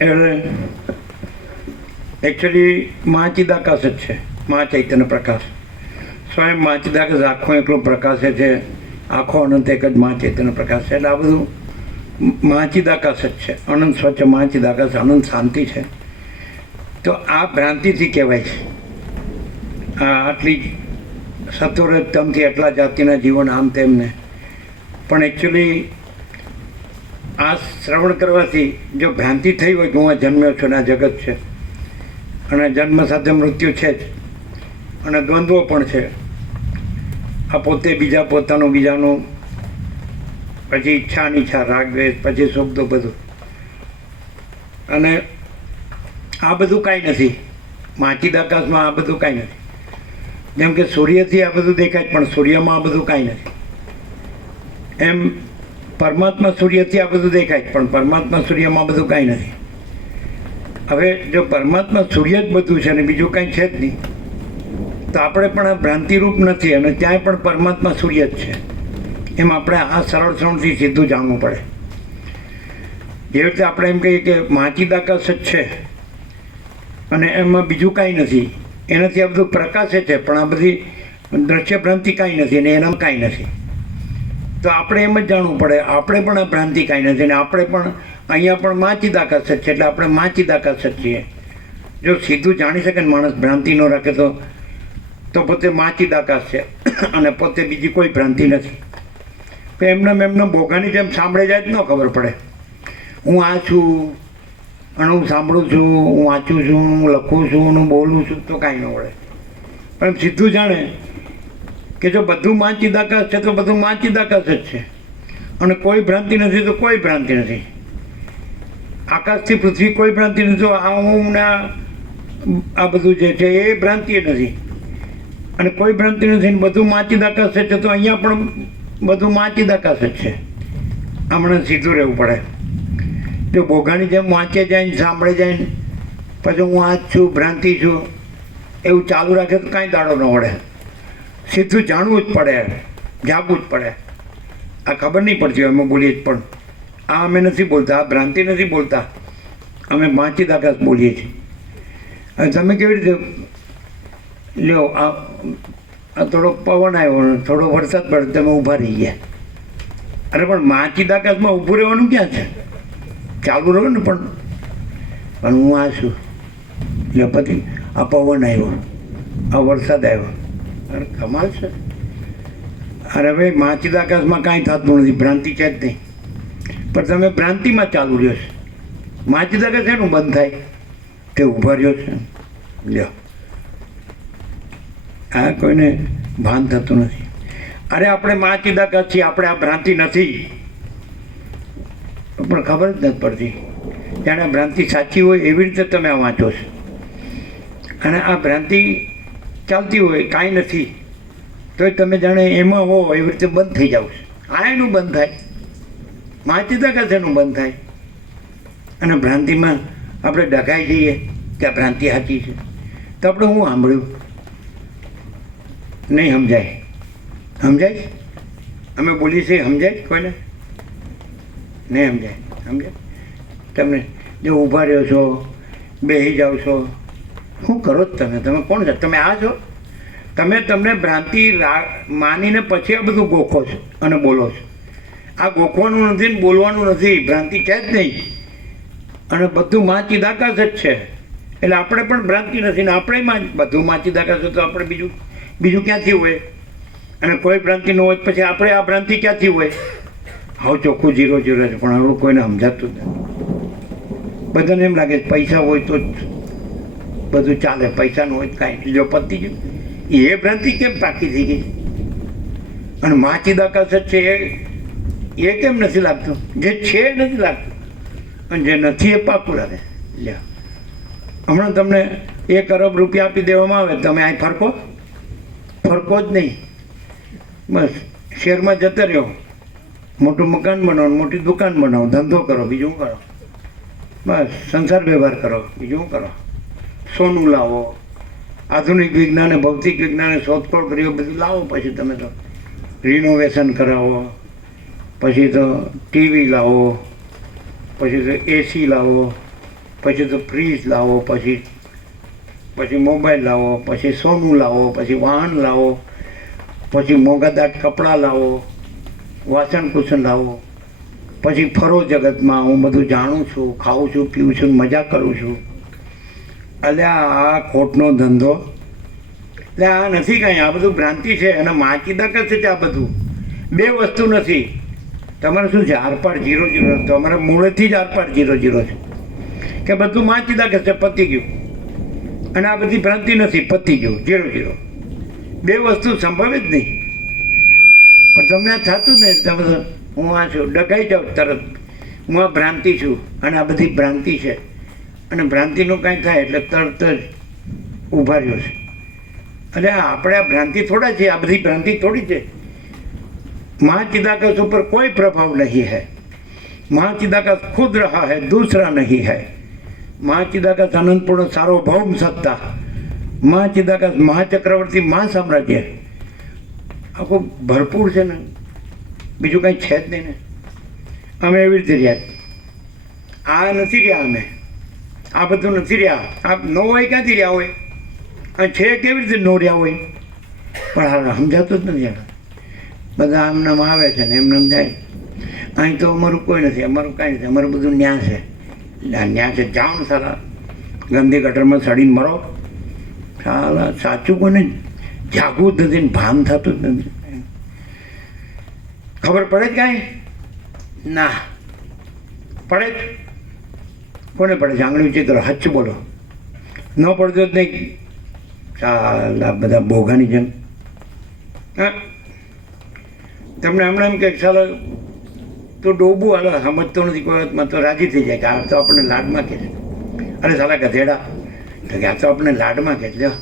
એટલે એકચ્યુઅલી મા ચિદાકાશ જ છે, મા ચૈતન્ય પ્રકાશ. સ્વયં મા ચિદાકાશ આખો એકલો પ્રકાશે છે, આખો અનંત એક જ મા ચૈતન્ય પ્રકાશ છે. એટલે આ બધું મા ચિદાકાશ જ છે, અનંત સ્વચ્છ મા ચિદાકાશ, અનંત શાંતિ છે. તો આ ભ્રાંતિથી કહેવાય છે. આ આટલી સત્વરતમથી એટલા જાતિના જીવન આમ તેમને. પણ એકચ્યુઅલી આ શ્રવણ કરવાથી જો ભ્રાંતિ થઈ હોય કે હું આ જન્મ્યો છું ને આ જગત છે અને જન્મ સાથે મૃત્યુ છે જ અને દ્વંદ્વો પણ છે, આ પોતે બીજા પોતાનું બીજાનું, પછી ઈચ્છા અનિચ્છા, રાગ દ્વેષ, પછી શબ્દો બધું, અને આ બધું કાંઈ નથી. માચિદાકાશમાં આ બધું કાંઈ નથી. જેમ કે સૂર્યથી આ બધું દેખાય પણ સૂર્યમાં આ બધું કાંઈ નથી, એમ પરમાત્મા સૂર્યથી આ બધું દેખાય પણ પરમાત્મા સૂર્યમાં આ બધું કાંઈ નથી. હવે જો પરમાત્મા સૂર્ય જ બધું છે અને બીજું કાંઈ છે જ નહીં, તો આપણે પણ આ ભ્રાંતિરૂપ નથી અને ત્યાંય પણ પરમાત્મા સૂર્ય જ છે. એમ આપણે આ સરળ શ્રવણથી સીધું જાણવું પડે. જેવી રીતે આપણે એમ કહીએ કે માચિદાકાશ જ છે અને એમાં બીજું કાંઈ નથી, એનાથી આ બધું પ્રકાશે છે પણ આ બધી દ્રશ્ય ભ્રાંતિ કાંઈ નથી અને એનામાં કાંઈ નથી. તો આપણે એમ જ જાણવું પડે આપણે પણ આ ભ્રાંતિ કાંઈ નથી અને આપણે પણ અહીંયા પણ માચિદાકાશ જ છે. એટલે આપણે માચિદાકાશ જ છીએ. જો સીધું જાણી શકે ને માણસ, ભ્રાંતિ ન રાખે તો પોતે માચિદાકાશ છે અને પોતે બીજી કોઈ ભ્રાંતિ નથી. એમને બોગાની જેમ સાંભળે જાય જ ન ખબર પડે. હું આ છું અને હું સાંભળું છું, હું વાંચું છું, હું લખું છું, હું બોલું છું, તો કાંઈ ન વળે. પણ સીધું જાણે કે જો બધું માચિદાકાશ છે તો બધું માચિદાકાશ જ છે અને કોઈ ભ્રાંતિ નથી તો કોઈ ભ્રાંતિ નથી. આકાશથી પૃથ્વી કોઈ ભ્રાંતિ નથી, તો આ હું ને આ બધું જે છે એ ભ્રાંતિ નથી અને કોઈ ભ્રાંતિ નથી ને બધું માચિદાકાશ છે. તો અહીંયા પણ બધું માચિદાકાશ જ છે. હમણાં સીધું રહેવું પડે. જો બોગાની જેમ વાંચે જાય ને સાંભળે જાય ને પછી હું આ જ છું, ભ્રાંતિ છું, એવું ચાલુ રાખે તો કાંઈ દાડો ન વળે. સીધું જાણવું જ પડે, જાગવું જ પડે. આ ખબર નહીં પડતી હોય અમે બોલીએ જ, પણ આ અમે નથી બોલતા, આ ભ્રાંતિ નથી બોલતા, અમે માચિદાકાશ બોલીએ છીએ. હવે તમે કેવી રીતે લ્યો, આ થોડો પવન આવ્યો, થોડો વરસાદ પડે, તમે ઊભા રહી ગયા. અરે પણ માચિદાકાશમાં ઊભું રહેવાનું ક્યાં છે? ચાલુ રહ્યો ને. પણ હું આ છું એટલે પછી આ પવન આવ્યો, આ વરસાદ આવ્યો, અરે કમાલ છે. અરે ભાઈ માચિદાકાશમાં કાંઈ થતું નથી, ભ્રાંતિ છે જ નહીં. પણ તમે ભ્રાંતિમાં ચાલુ રહ્યો છે. માચિદાકાશ એનું બંધ થાય તે ઊભા રહ્યો છે. લ્યો, આ કોઈને ભાન થતું નથી. અરે આપણે માચિદાકાશ છીએ, આપણે આ ભ્રાંતિ નથી, પણ ખબર જ નથી પડતી. જાણે ભ્રાંતિ સાચી હોય એવી રીતે તમે આ વાંચો છો અને આ ભ્રાંતિ ચાલતી હોય કાંઈ નથી તોય તમે જાણે એમાં હો એવી રીતે બંધ થઈ જાવ છો. આ એનું બંધ થાય, માચિદાકાશ એનું બંધ થાય અને ભ્રાંતિમાં આપણે ડઘાઈ જઈએ કે આ ભ્રાંતિ સાચી છે. તો આપણે હું સાંભળ્યું નહીં સમજાય. સમજાય? અમે બોલીએ છીએ સમજાય કોઈને? નહીં સમજાય. સમજાય? તમને જો ઊભા રહ્યો છો, બેસી જાઓ છો, શું કરો જ તમે? તમે કોણ છો? તમે આ છો? તમે તમને ભ્રાંતિ માનીને પછી આ બધું ગોખો છો અને બોલો છો. આ ગોખવાનું નથી ને બોલવાનું નથી, ભ્રાંતિ છે જ નહીં અને બધું માચિદાકાશ જ છે. એટલે આપણે પણ ભ્રાંતિ નથી ને આપણે બધું માચિદાકાશ હોય તો આપણે બીજું ક્યાંથી હોય? અને કોઈ ભ્રાંતિ ન હોય પછી આપણે આ ભ્રાંતિ ક્યાંથી હોય? હવે ચોખ્ખું 0 0 છે, પણ હવે કોઈને સમજાતું જ નથી. બધાને એમ લાગે પૈસા હોય તો જ બધું ચાલે, પૈસા ન હોય તો કાંઈ જો પતી ગયું. એ ભ્રાંતિ કેમ પાકી થઈ ગઈ? અને માચિદાકાશ જ છે એ કેમ નથી લાગતું? જે છે એ નથી લાગતું અને જે નથી એ પાકું લાગે. લ્યો, હમણાં તમને 1 અરબ રૂપિયા આપી દેવામાં આવે, તમે અહીં ફરકો જ નહીં. બસ શહેરમાં જતા રહ્યો, મોટું મકાન બનાવો, મોટી દુકાન બનાવો, ધંધો કરો, બીજું શું કરો? બસ સંસાર વ્યવહાર કરો, બીજું શું કરો? સોનું લાવો, આધુનિક વિજ્ઞાને, ભૌતિક વિજ્ઞાને શોધખોળ કર્યો, બધું લાવો. પછી તમે તો રિનોવેશન કરાવો, પછી તો ટીવી લાવો, પછી તો એસી લાવો, પછી તો ફ્રીજ લાવો, પછી મોબાઈલ લાવો, પછી સોનું લાવો, પછી વાહન લાવો, પછી મોંઘાદાટ કપડાં લાવો, વાસણ કુસણ લાવો, પછી ફરો જગતમાં. હું બધું જાણું છું, ખાઉં છું, પીઉં છું, મજા કરું છું. અલ્યા આ ખોટનો ધંધો, એટલે આ નથી કાંઈ, આ બધું ભ્રાંતિ છે. અને માચીદા કશે છે આ બધું. બે વસ્તુ નથી. તમારે શું છે? આરપાર 0-0. તમારે મૂળેથી જ આરપાર 0-0 છે કે બધું માચીદા કશે પતી ગયું. અને આ બધી ભ્રાંતિ નથી, પતી ગયું 0-0. બે વસ્તુ સંભવે જ નહીં. પણ તમને આ થતું જ નહીં. તમે હું આ છું, ડગાઈ જાઉં તરત. હું આ ભ્રાંતિ છું અને આ બધી ભ્રાંતિ છે. અને ભ્રાંતિનું કાંઈ થાય એટલે તરત જ ઊભા રહ્યો છે. એટલે આપણે આ ભ્રાંતિ થોડા છે, આ બધી ભ્રાંતિ થોડી છે. महाचिदाकाश ऊपर कोई प्रभाव नहीं है. महाचिदाकाश खुद रहा है, दूसरा नहीं है. महाचिदाकाश अनंतपूर्ण सार्वभौम सत्ता. महाचिदाकाश महाचक्रवर्ती महासाम्राज्य આખું ભરપૂર છે ને, બીજું કંઈ છે જ નહીં ને. અમે એવી રીતે રહ્યા. આ નથી રહ્યા, અમે આ બધું નથી રહ્યા. આ ન હોય ક્યાંથી રહ્યા હોય? આ છે કેવી રીતે ન રહ્યા હોય? પણ હાલ સમજાતું જ નથી. બધા આમનામ આવે છે ને એમનામ જાય. અહીં તો અમારું કોઈ નથી, અમારું કાંઈ નથી. અમારું બધું ન્યા છે. ન્યા છે. જાઓ ને સારા ગંદી ગટરમાં સડીને મરો. સારા સાચું કોને જાગવું જ નથી ને ભાન થતું જ નથી. ખબર પડે જ કાંઈ ના પડે જ. કોને પડે છે? આંગળી ઊંચી કરો, હચ્ચ બોલો. ન પડતો જ નહીં. સાલા બધા બોગાની જેમ. હા, તમને હમણાં એમ કે ચાલો તો ડોબું હાલો સમજતો નથી કોઈ વાતમાં તો રાજી થઈ જાય કે આ તો આપણને લાડમાં કે છે. અરે સાલા ગધેડા, તો કે આ તો આપણને લાડમાં કે લ્યો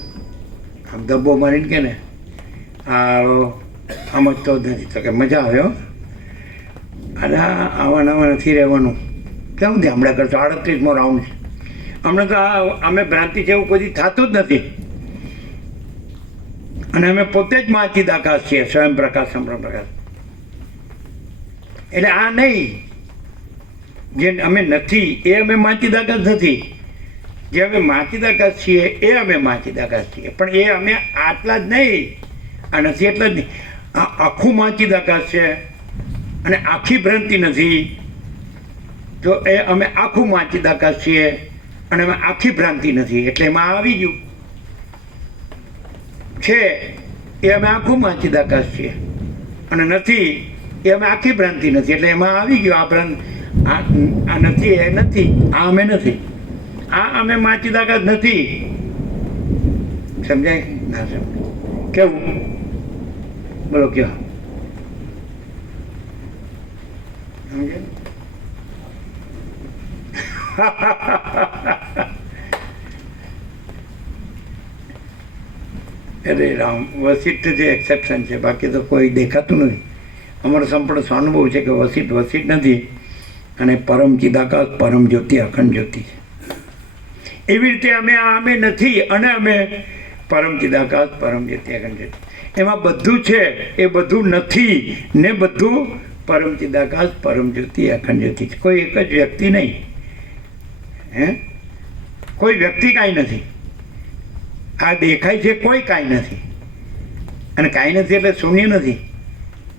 આમ ધબ્બો મારીને કે ને આ સમજતો જ નથી. તો કે મજા આવે હો. અરે આવા નવા નથી રહેવાનું. કેવું ધ્યાન હમણાં કરશો? 38મો રાઉન્ડ છે હમણાં તો. આ અમે ભ્રાંતિ છે એવું કોઈ થતું જ નથી. અને અમે પોતે જ માચીદાકાશ છીએ, સ્વયં પ્રકાશ સંપ્રમ પ્રકાશ. એટલે આ નહીં જે અમે નથી એ અમે માચીદાકાશ નથી. જે અમે માચીદાકાશ છીએ એ અમે માચીદાકાશ છીએ. પણ એ અમે આટલા જ નહીં, આ નથી એટલા જ નહીં. આ આખું માચીદાકાશ છે અને આખી ભ્રાંતિ નથી. તો એ અમે આખું માચીદાકાશ છીએ અને અમે આખી ભ્રાંતિ નથી. એટલે એમાં આવી ગયું છે એ અમે આખું માચીદાકાશ છીએ અને નથી એ અમે આખી ભ્રાંતિ નથી. એટલે એમાં આવી ગયું આ ભ્રાંતિ. આ નથી એ નથી, આ અમે નથી, આ અમે માચીદાકાશ નથી. સમજાય ના સમજાય? કેવું બોલો કયો? સમજાય? અરે રામ, વસિષ્ઠ જે એક્સેપ્શન છે, બાકી તો કોઈ દેખાતું નથી. અમારો સંપૂર્ણ સ્વાનુભવ છે કે વસિષ્ઠ નથી અને પરમ ચિદાકાશ પરમ જ્યોતિ અખંડ જ્યોતિ છે. એવી રીતે અમે નથી અને અમે પરમ ચિદાકાશ પરમ જ્યોતિ અખંડ જ્યોતિ. એમાં બધું છે એ બધું નથી ને બધું પરમ ચિદાકાશ પરમ જ્યોતિ અખંડ જ્યોતિ છે. કોઈ એક જ વ્યક્તિ નહીં. કોઈ વ્યક્તિ કાંઈ નથી. આ દેખાય છે કોઈ કાંઈ નથી. અને કાંઈ નથી એટલે શૂન્ય નથી.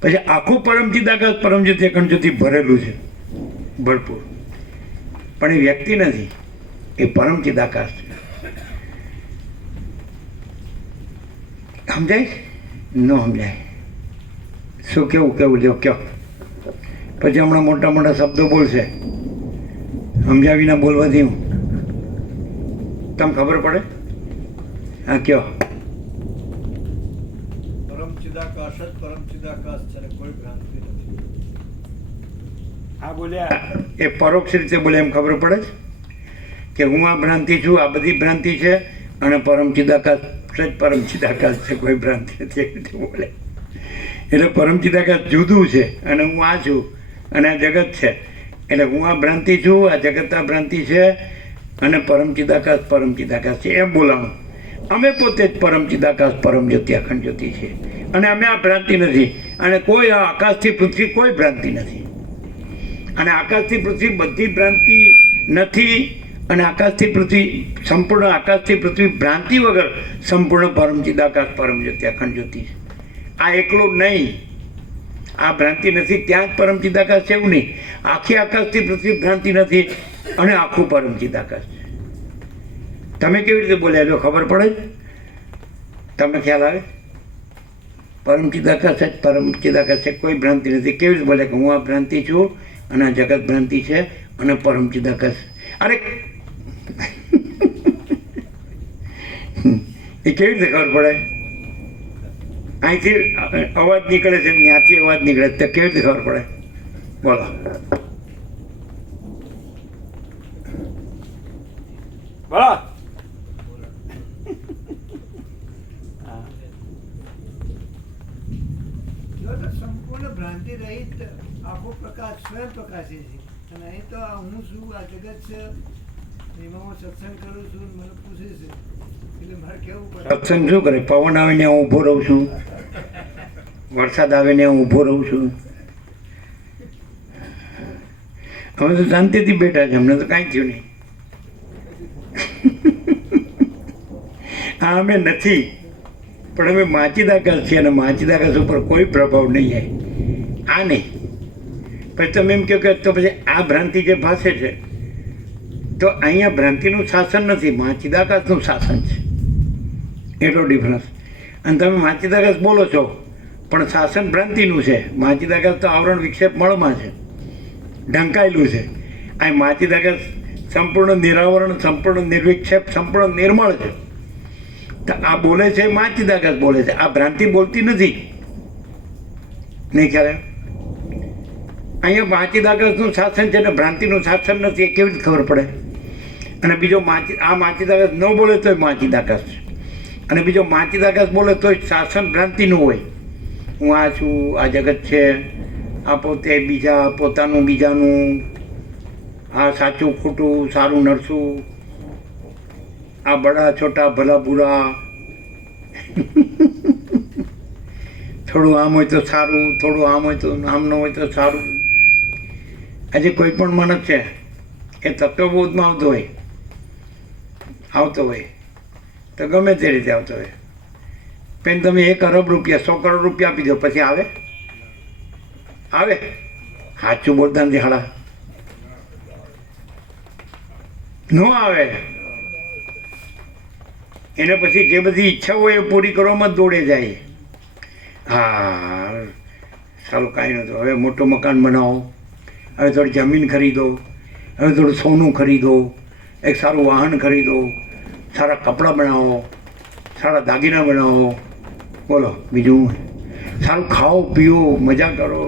પછી આખું પરમ ચિદાકાશ પરમ જ્યોતિ અખંડ જ્યોતિ ભરેલું છે, ભરપૂર. પણ એ વ્યક્તિ નથી, એ પરમ ચિદાકાશ છે. સમજાય? ન સમજાય? શું કેવું લ્યો કયો? પછી હમણાં મોટા મોટા શબ્દો બોલશે, સમજાવીને બોલવાથી હું તમને ખબર પડે? હા કયો? પરમ ચિદાકાશ જ પરમ ચિદાકાશ છે ને કોઈ ભ્રાંતિ નથી. આ બોલ્યા એ પરોક્ષ રીતે બોલે એમ ખબર પડે છે કે હું આ ભ્રાંતિ છું, આ બધી ભ્રાંતિ છે અને પરમ ચિદાકાશ જ પરમ ચિદાકાશ છે, કોઈ ભ્રાંતિ નથી. એ રીતે બોલે. એટલે પરમ ચિદાકાશ જુદું છે અને હું આ છું અને આ જગત છે. એટલે હું આ ભ્રાંતિ છું, આ જગત આ ભ્રાંતિ છે અને પરમ ચિદાકાશ છે એમ બોલાવું. અમે પોતે જ પરમ ચિદાકાશ પરમ જ્યોતિ અખંડ જ્યોતિ છે અને અમે આ ભ્રાંતિ નથી. અને કોઈ આ આકાશથી પૃથ્વી કોઈ ભ્રાંતિ નથી. અને આકાશથી પૃથ્વી બધી ભ્રાંતિ નથી, અને આકાશથી પૃથ્વી સંપૂર્ણ આકાશથી પૃથ્વી ભ્રાંતિ વગર સંપૂર્ણ પરમ ચિદાકાશ પરમ જ્યોતિ અખંડ જ્યોતિ છે. આ એકલું નહીં, આ ભ્રાંતિ નથી ત્યાં જ પરમ ચિદાકાશ છે એવું નહીં. આખી આકાશથી પૃથ્વી ભ્રાંતિ નથી અને આખું પરમ ચિદાકાશ છે. તમે કેવી રીતે બોલ્યા જો ખબર પડે જ? તમને ખ્યાલ આવે? પરમ ચિદાકાશ જ પરમ ચિદાકાશ છે, કોઈ ભ્રાંતિ નથી. કેવી રીતે બોલે કે હું આ ભ્રાંતિ છું અને આ જગત ભ્રાંતિ છે અને પરમ ચિદાકાશ? અરે એ કેવી રીતે ખબર પડે? અહીંથી અવાજ નીકળે છે, ત્યાંથી અવાજ નીકળે છે, તો કેવી રીતે ખબર પડે? બોલો. બોલો. સંપૂર્ણ ભ્રાંતિ રહિત આખો પ્રકાશ સ્વયં પ્રકાશે છે. અને અહીં તો આ હું છું, આ જગત છે, એમાં હું સત્સંગ કરું છું, મને પૂછે છે, એટલે મારે કેવું પડે. સત્સંગ શું કરે? પવન આવે ને હું ઊભો રહું છું, વરસાદ આવે ને હું ઊભો રહું છું. અમે તો શાંતિથી બેઠા છે, અમને તો કાંઈ થયું નહીં. આ અમે નથી, પણ અમે માચીદાકાશ છીએ અને માચીદાકાશ ઉપર કોઈ પ્રભાવ નહીં આવે. આ નહીં. પછી તમે એમ કહો કે તો પછી આ ભ્રાંતિ જે ભાસે છે, તો અહીંયા ભ્રાંતિનું શાસન નથી, માચીદાકાશનું શાસન છે. એટલો ડિફરન્સ. અને તમે માચીદાકાશ બોલો છો પણ શાસન ભ્રાંતિનું છે. માચીદાકાશ તો આવરણ વિક્ષેપ મળમાં છે, ઢંકાયેલું છે. આ માચીદાકાશ સંપૂર્ણ નિરાવરણ, સંપૂર્ણ નિર્વિક્ષેપ, સંપૂર્ણ નિર્મળ છે. તો આ બોલે છે માચીદાકાશ બોલે છે, આ ભ્રાંતિ બોલતી નથી. નહીં ખ્યાલ આવ્યો? અહીંયા માચીદાકાશનું શાસન છે ને ભ્રાંતિનું શાસન નથી, એ કેવી રીતે ખબર પડે? અને બીજો આ માચીદાકાશ ન બોલે તોય માચીદાકાશ છે, અને બીજો માચીદાકાશ બોલે તોય શાસન ભ્રાંતિનું હોય. હું આ છું, આ જગત છે, આ પોતે બીજા, પોતાનું બીજાનું, આ સાચું ખોટું, સારું નરસું, આ બડા છોટા ભલા બુરા, થોડું આમ હોય તો સારું, થોડું આમ હોય તો આમ ન હોય તો સારું. આજે કોઈ પણ માણસ છે એ તત્વબોધમાં આવતો હોય તો ગમે તે રીતે આવતો હોય. પેન તમે 1 અરબ રૂપિયા, 100 કરોડ રૂપિયા આપી દો, પછી આવે? સાચું બોલતા નથી હાડા, ન આવે. એને પછી જે બધી ઈચ્છા હોય એ પૂરી કરવામાં જ દોડે જાય. હા, સારું કાંઈ નહોતું, હવે મોટું મકાન બનાવો, હવે થોડી જમીન ખરીદો, હવે થોડું સોનું ખરીદો, એક સારું વાહન ખરીદો, સારા કપડાં બનાવો, સારા દાગીના બનાવો. બોલો બીજું? સારું ખાઓ પીઓ, મજા કરો,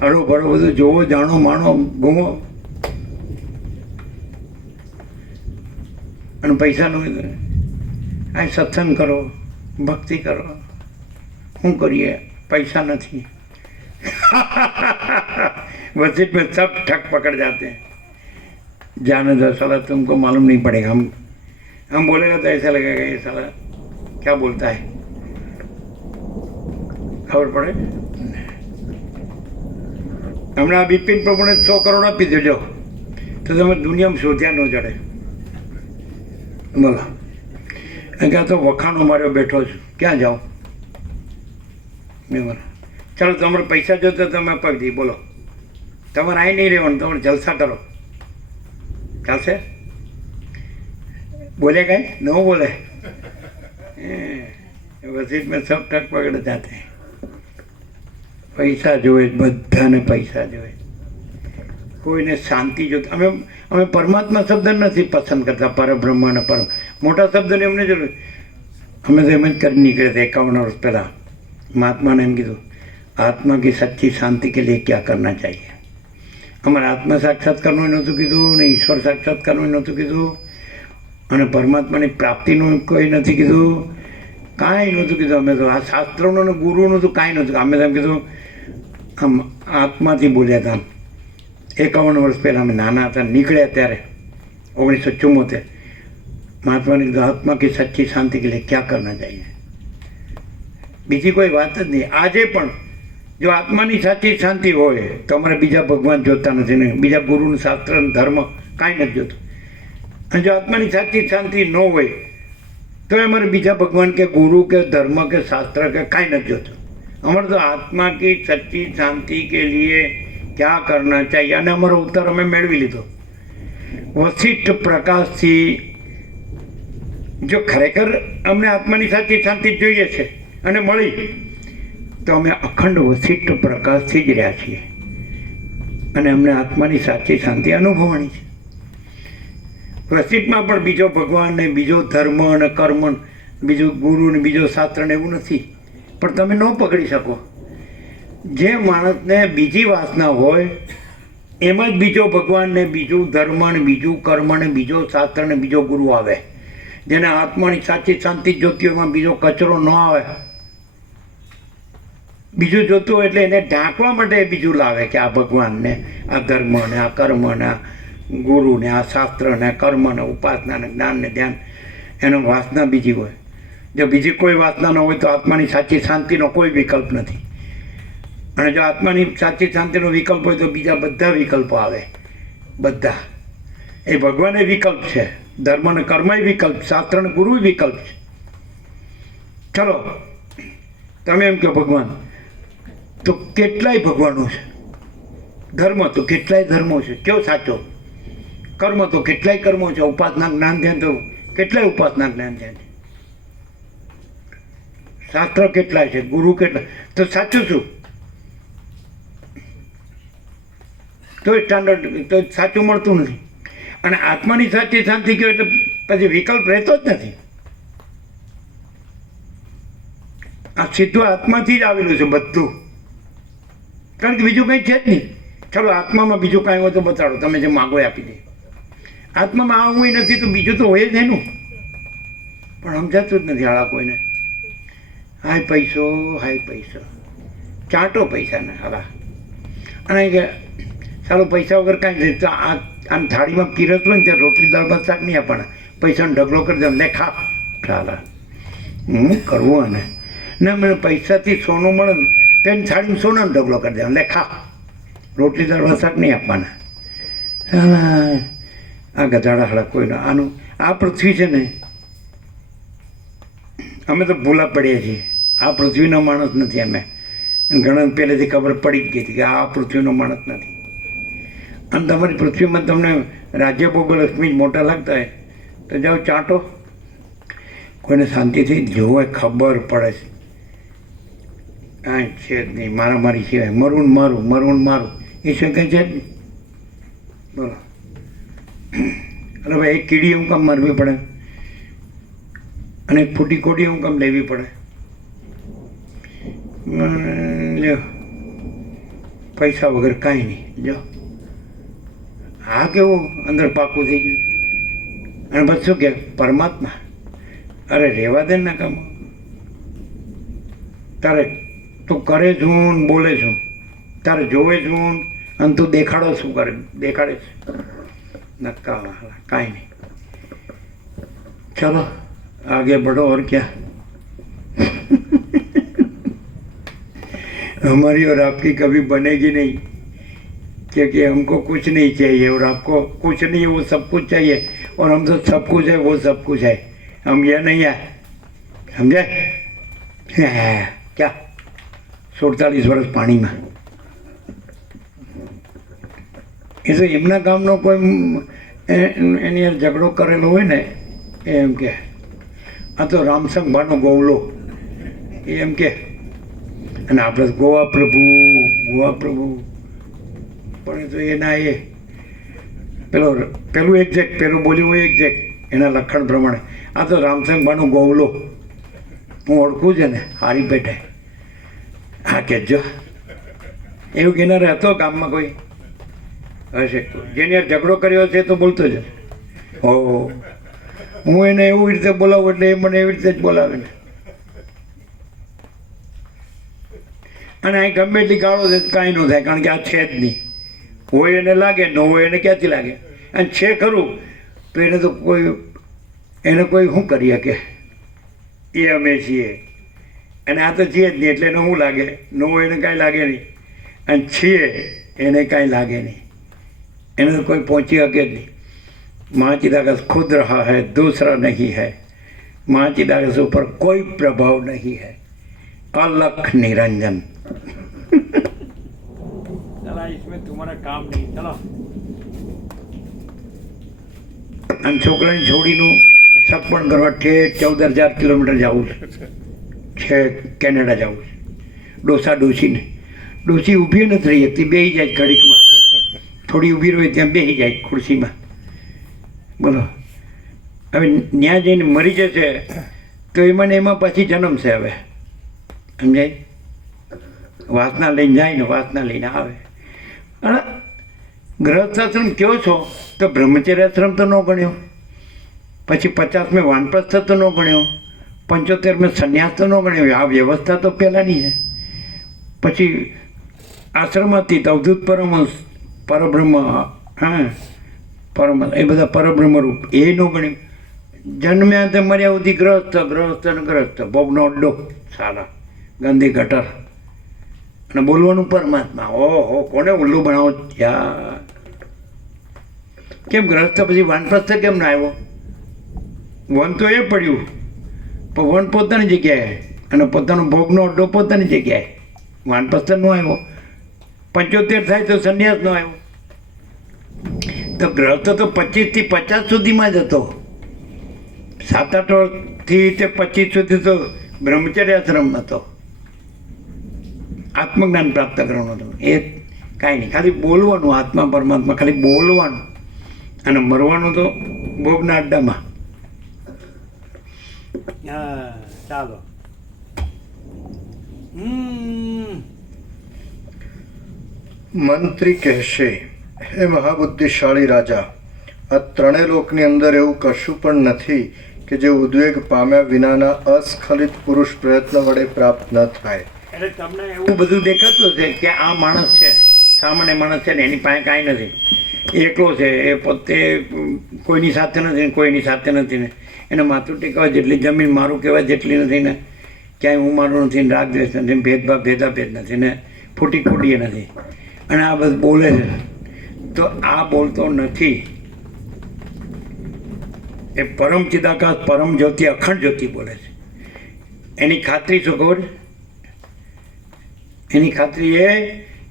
હરો ભરો, બધું જોવો, જાણો, માણો, ઘૂમો. અને પૈસાનું આ સત્સંગ કરો, ભક્તિ કરો. શું કરીએ? પૈસા નથી. वसीट में सब ठक पकड़ जाते हैं. जाने दो साला, तुमको मालूम नहीं पड़ेगा. हम बोलेगा तो ऐसा लगेगा ये साला क्या बोलता है, खबर पड़े. હમણાં બિપિન પ્રભુને 100 કરોડ આપી દેજો તો તમે દુનિયામાં શોધ્યા ન જડે. બોલો, ક્યાં તો વખાણો માર્યો બેઠો છું, ક્યાં જાઓ? બોલો, ચાલો તમારે પૈસા જોતો તમે અપાવી દઈએ. બોલો, તમારે અહીં નહીં રહેવાનું, તમારે જલસા કરો, ચાલશે? બોલે કાંઈ? ન બોલે. વસીટ મેં સબ ટક પકડ જાતે. પૈસા જોવે, બધાને પૈસા જોવે, કોઈને શાંતિ જોતા. અમે પરમાત્મા શબ્દ નથી પસંદ કરતા, પરબ્રહ્મ અને પરમ મોટા શબ્દને એમને જરૂર. અમે તો એમ જ કરી નીકળ્યા હતા 51 વર્ષ પહેલાં. મહાત્માને એમ કીધું, આત્મા की सच्ची शांति के लिए क्या करना चाहिए. અમારે આત્મા સાક્ષાત્કારનું નહોતું કીધું, ને ઈશ્વર સાક્ષાત્કારનું નહોતું કીધું, અને પરમાત્માની પ્રાપ્તિનું કોઈ નથી કીધું, કાંઈ નહોતું કીધું. અમે તો આ શાસ્ત્રોનું ને ગુરુનું તો કાંઈ નહોતું. અમે તો એમ કીધું, આમ આત્માથી બોલ્યા હતા. 51 વર્ષ પહેલાં અમે નાના હતા, નીકળ્યા ત્યારે 1974. મહાત્માને કીધું, આત્મા की सच्ची शांति के लिए क्या करना चाहिए. બીજી કોઈ વાત જ નહીં. આજે પણ જો આત્માની સાચી શાંતિ હોય તો અમારે બીજા ભગવાન જોતા નથી ને બીજા ગુરુનું શાસ્ત્ર અને ધર્મ કાંઈ નથી જોતું. અને જો આત્માની સાચી શાંતિ ન હોય તો અમારે બીજા ભગવાન કે ગુરુ કે ધર્મ કે શાસ્ત્ર કે કાંઈ નથી જોતું. અમારે તો આત્મા की सच्ची शांति के लिए क्या करना चाहिए અને અમારો ઉત્તર અમે મેળવી લીધો. વશિષ્ઠ પ્રકાશથી જો ખરેખર અમને આત્માની સાચી શાંતિ જોઈએ છે અને મળી તો અમે અખંડ વશિષ્ઠ પ્રકાશથી જ રહ્યા છીએ અને અમને આત્માની સાચી શાંતિ અનુભવવાની છે. વશિષ્ઠમાં પણ બીજો ભગવાન ને બીજો ધર્મ અને કર્મ, બીજો ગુરુ ને બીજો શાસ્ત્ર ને એવું નથી, પણ તમે ન પકડી શકો. જે માણસને બીજી વાસના હોય એમાં જ બીજો ભગવાન ને બીજું ધર્મ ને બીજું કર્મ ને બીજો શાસ્ત્ર ને બીજો ગુરુ આવે. જેને આત્માની સાચી શાંતિ જોતી હોય એમાં બીજો કચરો ન આવે. બીજું જોતું હોય એટલે એને ઢાંકવા માટે બીજું લાવે કે આ ભગવાન ને આ ધર્મ ને આ કર્મ ને આ ગુરુ ને આ શાસ્ત્ર ને કર્મ ને ઉપાસના ને જ્ઞાન ને ધ્યાન, એનો વાસના બીજી હોય. જો બીજી કોઈ વાસના ન હોય તો આત્માની સાચી શાંતિનો કોઈ વિકલ્પ નથી. અને જો આત્માની સાચી શાંતિનો વિકલ્પ હોય તો બીજા બધા વિકલ્પો આવે. બધા એ ભગવાન વિકલ્પ છે, ધર્મ અને કર્મ વિકલ્પ, શાસ્ત્ર અને ગુરુ વિકલ્પ છે. ચલો તમે એમ કહો ભગવાન તો કેટલાય ભગવાનો છે, ધર્મ તો કેટલાય ધર્મો છે, કેવો સાચો? કર્મ તો કેટલાય કર્મો છે, ઉપાસના જ્ઞાન ધ્યાન તો કેટલાય ઉપાસના જ્ઞાન ધ્યાન છે, શાસ્ત્ર કેટલાય છે, ગુરુ કેટલા, તો સાચું શું? તો સ્ટાન્ડર્ડ તો સાચું મળતું નથી. અને આત્માની સાચી શાંતિ કહો એટલે પછી વિકલ્પ રહેતો જ નથી. આ સીધું આત્માથી જ આવેલું છે બધું, કારણ કે બીજું કંઈ છે જ નહીં. ચલો આત્મામાં બીજું કાંઈ હોય તો બતાડો, તમે જે માગો એ આપી દે. આત્મામાં આ હું નથી તો બીજું તો હોય જ એનું, પણ સમજાતું જ નથી હાળા કોઈને. હાય પૈસો, હાય પૈસો, ચાટો પૈસાને હાલા. અને કે ચાલો પૈસા વગર કાંઈ નહીં, તો આમ થાળીમાં પીરસ હોય ને ત્યાં રોટલી દાળ ભાત શાક નહીં આપવાના, પૈસાનો ઢગલો કરી દે લે ખા ચાલા. હું કરવું અને ના મને પૈસાથી સોનું મળે ને તેને થાળીમાં સોનાનો ઢગલો કરી દે લે ખા, રોટલી દાળ ભાત શાક નહીં આપવાના. આ ગધાડા હાડા કોઈના આનું આ પૃથ્વી છે ને, અમે તો ભૂલા પડ્યા છીએ. આ પૃથ્વીનો માણસ નથી અમે, ઘણા પહેલેથી ખબર પડી જ ગઈ હતી કે આ પૃથ્વીનો માણસ નથી. અને તમારી પૃથ્વીમાં તમને રાજ્ય ભોગો લક્ષ્મી જ મોટા લાગતા હોય તો જાઓ ચાટો. કોઈને શાંતિથી જોવે ખબર પડે છે કાંઈ છે જ નહીં, મારામારી સિવાય મરું મારું મરું મારું એ સિવાય કંઈ છે જ નહીં. બોલો અરે ભાઈ એક કીડી હું કામ મારવી પડે અને એક ફૂટી કોડી હું કામ લેવી પડે? જો પૈસા વગર કાંઈ નહીં. જો આ કેવું અંદર પાકું થઈ ગયું. અને પછી શું કે પરમાત્મા, અરે રહેવા દે ના કામ. તારે તું કરે છું ને બોલે છું, તારે જોવે છું અને તું દેખાડો શું કરે, દેખાડે છે નક્કા કાંઈ નહીં. चलो आगे बढ़ो और क्या. हमारी और आपकी कभी बनेगी नहीं, क्योंकि हमको कुछ नहीं चाहिए और आपको कुछ नहीं, वो सब कुछ चाहिए. और हम तो सब कुछ है, वो सब कुछ है, हम ये नहीं है. समझे? क्या 47 વર્ષ પાણીમાં. એ તો એમના ગામનો કોઈ એની ઝઘડો કરેલો હોય ને એમ કે આ તો રામસંગ ભાનો ગોવલો એમ કે, અને આપણે ગોવા પ્રભુ પણ એ તો એના એ પેલું એક્ઝેક્ટ પેલું બોલ્યું હોય એક્ઝેક્ટ એના લખણ પ્રમાણે આ તો રામસંગ ભાનો ગોવલો. હું ઓળખું છે ને હારી પેટે. હા કહેજો એવું કેનાર હતો ગામમાં કોઈ હશે જેની ઝઘડો કર્યો છે તો બોલતો જ. હો હું એને એવી રીતે બોલાવું એટલે એ મને એવી રીતે જ બોલાવે ને. અને અહીં ગમે એટલી ગાળો છે કાંઈ ન થાય, કારણ કે આ છે જ નહીં. હોય એને લાગે, ન હોય એને ક્યાંથી લાગે. અને છે ખરું તો એને તો કોઈ શું કરી શકે. એ અમે છીએ અને આ તો છીએ જ નહીં એટલે એને શું લાગે? ન હોય એને કાંઈ લાગે નહીં, અને છીએ એને કાંઈ લાગે નહીં, એને તો કોઈ પહોંચી શકે જ નહીં. माँ चिदाकाश खुद रहा है, दूसरा नहीं है. माँ चिदाकाश ऊपर कोई प्रभाव नहीं है. अलख निरंजन. चला इसमें तुम्हारा काम नहीं. चलो અને છોકરાની છોડીનું સગપણ કરવા ઠેઠ 14,000 કિલોમીટર જવું છે, કેનેડા જવું છે. ડોસા ડોસીને ડોસી ઊભી નથી રહી શકતી, બેસી જાય ઘડીકમાં, થોડી ઊભી રહી ત્યાં બેસી જાય ખુરશીમાં. બોલો, હવે ત્યાં જઈને મરી જશે તો એમાં ને એમાં પછી જન્મ છે. હવે સમજાય? વાસના લઈને જાય ને વાસના લઈને આવે. અને ગ્રહસ્થાશ્રમ કયો છો તો બ્રહ્મચર્યાશ્રમ તો ન ગણ્યો, પછી 50 વાનપ્રસ્થ તો ન ગણ્યો, 75 સંન્યાસ તો ન ગણ્યો. આ વ્યવસ્થા તો પહેલાંની છે. પછી આશ્રમાતીત, અવધૂત પરમહંસ, પરબ્રહ્મ, હા પરમ, એ બધા પરબ્રહ્મ રૂપ એ ન ગણ્યું. જન્મ્યા તે મર્યા સુધી ગ્રહસ્થ ગ્રહસ્થ ને ગ્રહસ્થ, ભોગનો અડ્ડો, સાલા ગંદી ગટર, અને બોલવાનું પરમાત્મા. ઓહો, કોને ઉલ્લુ બનાવો યાર! કેમ ગ્રહસ્થ પછી વાનપ્રસ્થ કેમ ના આવ્યો? વન તો એ પડ્યું, પણ વન પોતાની જગ્યાએ અને પોતાનો ભોગનો અડ્ડો પોતાની જગ્યાએ. વાનપ્રસ્થ નો આવ્યો. 75 થાય તો સંન્યાસ નો આવ્યો. તો ગ્રહસ્થ તો 25 થી 50 સુધીમાં જ હતો. 7-8 વર્ષથી તે 25 સુધી તો બ્રહ્મચર્યાશ્રમ હતો, આત્મજ્ઞાન પ્રાપ્ત કરવાનું હતું. એ કાંઈ નહીં, ખાલી બોલવાનું, આત્મા પરમાત્મા ખાલી બોલવાનું, અને મરવાનું તો ભોગના અડ્ડામાં. હા ચાલો. મંત્રી કહેશે, હે મહાબુદ્ધિશાળી રાજા, આ ત્રણેય લોકની અંદર એવું કશું પણ નથી કે જે ઉદ્વેગ પામ્યા વિનાના અસ્ખલિત પુરુષ પ્રયત્ન વડે પ્રાપ્ત ન થાય. એટલે તમને એવું એવું બધું દેખાતું છે કે આ માણસ છે, સામાન્ય માણસ છે ને એની પાસે કાંઈ નથી, એકલો છે, એ પોતે કોઈની સાથે નથી ને કોઈની સાથે નથી ને, એને માથું ટેકવા જેટલી જમીન મારું કહેવાય જેટલી નથી ને, ક્યાંય હું મારું નથી ને, રાગ દ્વેષ નથી, ભેદભાવ ભેદાભેદ નથી ને, ફૂટી ખોટીએ નથી, અને આ બધું બોલે છે. તો આ બોલતો નથી, એ પરમ ચિદાકાશ, પરમ જ્યોતિ, અખંડ જ્યોતિ બોલે છે. એની ખાતરી શું ખબર? એની ખાતરી એ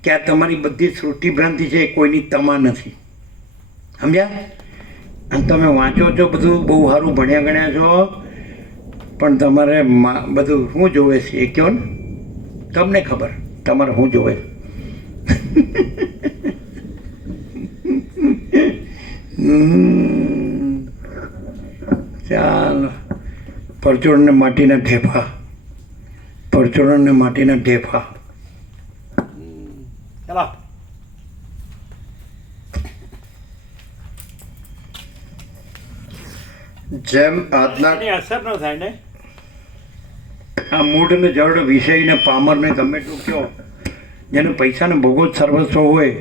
કે આ તમારી બધી સૃષ્ટિ ભ્રાંતિ છે, એ કોઈની તમા નથી. સમજ્યા? અને તમે વાંચો છો બધું, બહુ સારું ભણ્યા ગણ્યા છો, પણ તમારે બધું શું જોવે છે એ કહો ને, તમને ખબર તમારે શું જોવે. ચાલો, પરચોડને માટીના ઢેફા, પરચોડને માટીના ઢેફા. ચલો. જેમ આજના એની અસર ન થાય ને. આ મૂઢ ને જડ વિષયને પામરને ગમે એટલું કયો, જેને પૈસાને ભોગો જ સર્વસ્વ હોય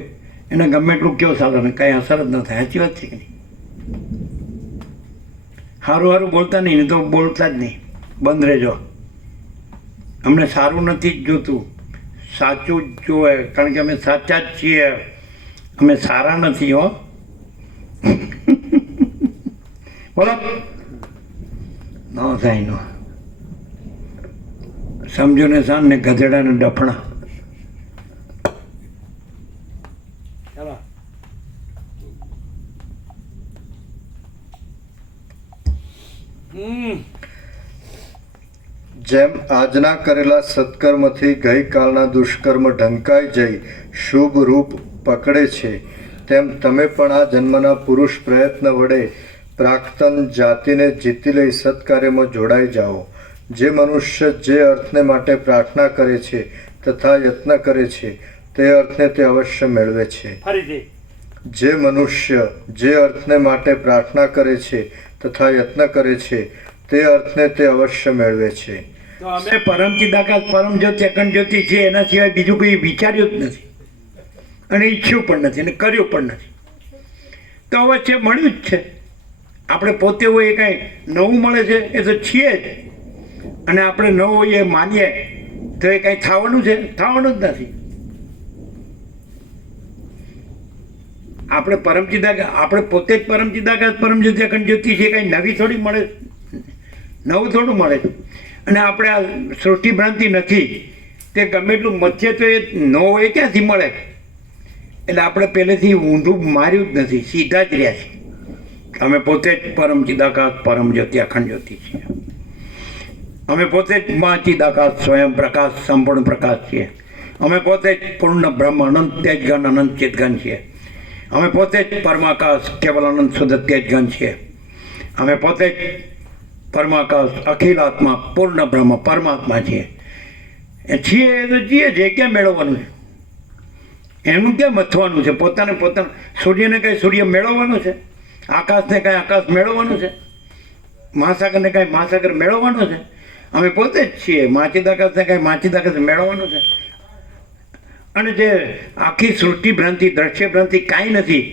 એને ગમે એટલું કયો સારું ને કાંઈ અસર જ ન થાય. સાચી વાત છે કે નહીં? સારું સારું બોલતા નહીં ને તો બોલતા જ નહીં, બંધ રહેજો. અમને સારું નથી જ જોતું, સાચું જ જોવે, કારણ કે અમે સાચા જ છીએ, અમે સારા નથી. હો બોલો, ન થાય નો સમજો ને સાન ને ગધેડા ને ડફણા. ચલો. જેમ આજના કરેલા સત્કર્મથી ગઈકાલના દુષ્કર્મ ઢંકાઈ જઈ શુભ રૂપ પકડે છે, તેમ તમે પણ આ જન્મના પુરુષ પ્રયત્ન વડે પ્રાક્તન જાતિને જીતી લઈ સત્કાર્યમાં જોડાઈ જાઓ. જે મનુષ્ય જે અર્થને માટે પ્રાર્થના કરે છે તથા યત્ન કરે છે તે અર્થને તે અવશ્ય મેળવે છે. ફરીથી. જે મનુષ્ય જે અર્થને માટે પ્રાર્થના કરે છે તથા યત્ન કરે છે તે અર્થને તે અવશ્ય મેળવે છે. તો અમે પરમ ચિદાકાશ, પરમ જ્યોતિ, અખંડ જ્યોતિ છે, એના સિવાય બીજું કોઈ વિચાર્યું જ નથી, અને ઈચ્છ્યું પણ નથી, અને કર્યું પણ નથી. તો અવશ્ય મળ્યું જ છે. આપણે પોતે હોય એ કાંઈ નવું મળે છે? એ તો છીએ જ. અને આપણે ન હોઈએ માનીએ તો એ કંઈ થવાનું છે? થવાનું જ નથી. આપણે આપણે પોતે જ પરમચિદાકાશ પરમજ્યોતિ અખંડ જ્યોતિ છે. કંઈ નવી થોડી મળે, નવું થોડું મળે. અને આપણે આ સૃષ્ટિ ભ્રાંતિ નથી તે ગમે એટલું મથ્ય તો એ ન હોય ક્યાંથી મળે? એટલે આપણે પહેલેથી ઊંધું માર્યું જ નથી, સીધા જ રહ્યા છીએ. અમે પોતે જ પરમચિદાકાશ પરમજ્યોતિ અખંડ જ્યોતિ છીએ. અમે પોતે જ મહાચિદાકાશ સ્વયં પ્રકાશ સંપૂર્ણ પ્રકાશ છીએ. અમે પોતે જ પૂર્ણ બ્રહ્મ અનંત તેજગન અનંત ચેતગન છીએ. અમે પોતે જ પરમાકાશ કેવલ અનંત શુદ્ધ તેજગન છીએ. અમે પોતે જ પરમાકાશ અખિલાત્મા પૂર્ણ બ્રહ્મ પરમાત્મા છીએ. એ છીએ એ તો છીએ જે ક્યાં મેળવવાનું છે? એનું ક્યાં મથવાનું છે? પોતાનું સૂર્યને કાંઈ સૂર્ય મેળવવાનું છે? આકાશને કાંઈ આકાશ મેળવવાનું છે? મહાસાગરને કાંઈ મહાસાગર મેળવવાનો છે? અમે પોતે જ છીએ. માચિદાકાશને કાંઈ માચિદાકાશ મેળવવાનું છે? અને જે આખી સૃષ્ટિ ભ્રાંતિ દ્રશ્ય ભ્રાંતિ કાંઈ નથી,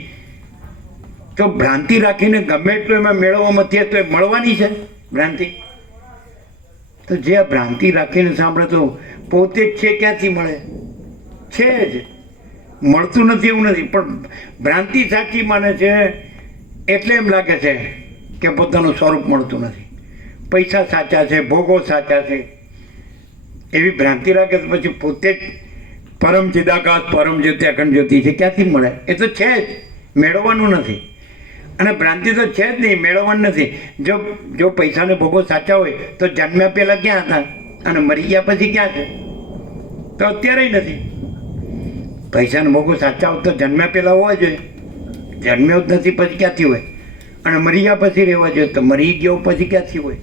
તો ભ્રાંતિ રાખીને ગમે એટલું એમાં મેળવવા મથીએ તો એ મળવાની છે ભ્રાંતિ? તો જે આ ભ્રાંતિ રાખીને સાંભળે તો પોતે જ છે, ક્યાંથી મળે? છે જ, મળતું નથી એવું નથી. પણ ભ્રાંતિ સાચી માને છે એટલે એમ લાગે છે કે પોતાનું સ્વરૂપ મળતું નથી. પૈસા સાચા છે, ભોગો સાચા છે, એવી ભ્રાંતિ રાખે તો પછી પોતે જ પરમ ચિદાકાશ પરમ જ્યોતિ અખંડ જ્યોતિ છે, ક્યાંથી મળે? એ તો છે જ, મેળવવાનું નથી. અને ભ્રાંતિ તો છે જ નહીં, મેળવવાનું નથી. જો પૈસાને ભોગો સાચા હોય તો જન્મ્યા પહેલાં ક્યાં હતા અને મરી ગયા પછી ક્યાં છે? તો અત્યારે નથી. પૈસાને ભોગો સાચા હોય તો જન્મ્યા પહેલાં હોવા જોઈએ. જન્મ્યો જ નથી પછી ક્યાંથી હોય? અને મરી ગયા પછી રહેવા જોઈએ તો મરી ગયો પછી ક્યાંથી હોય?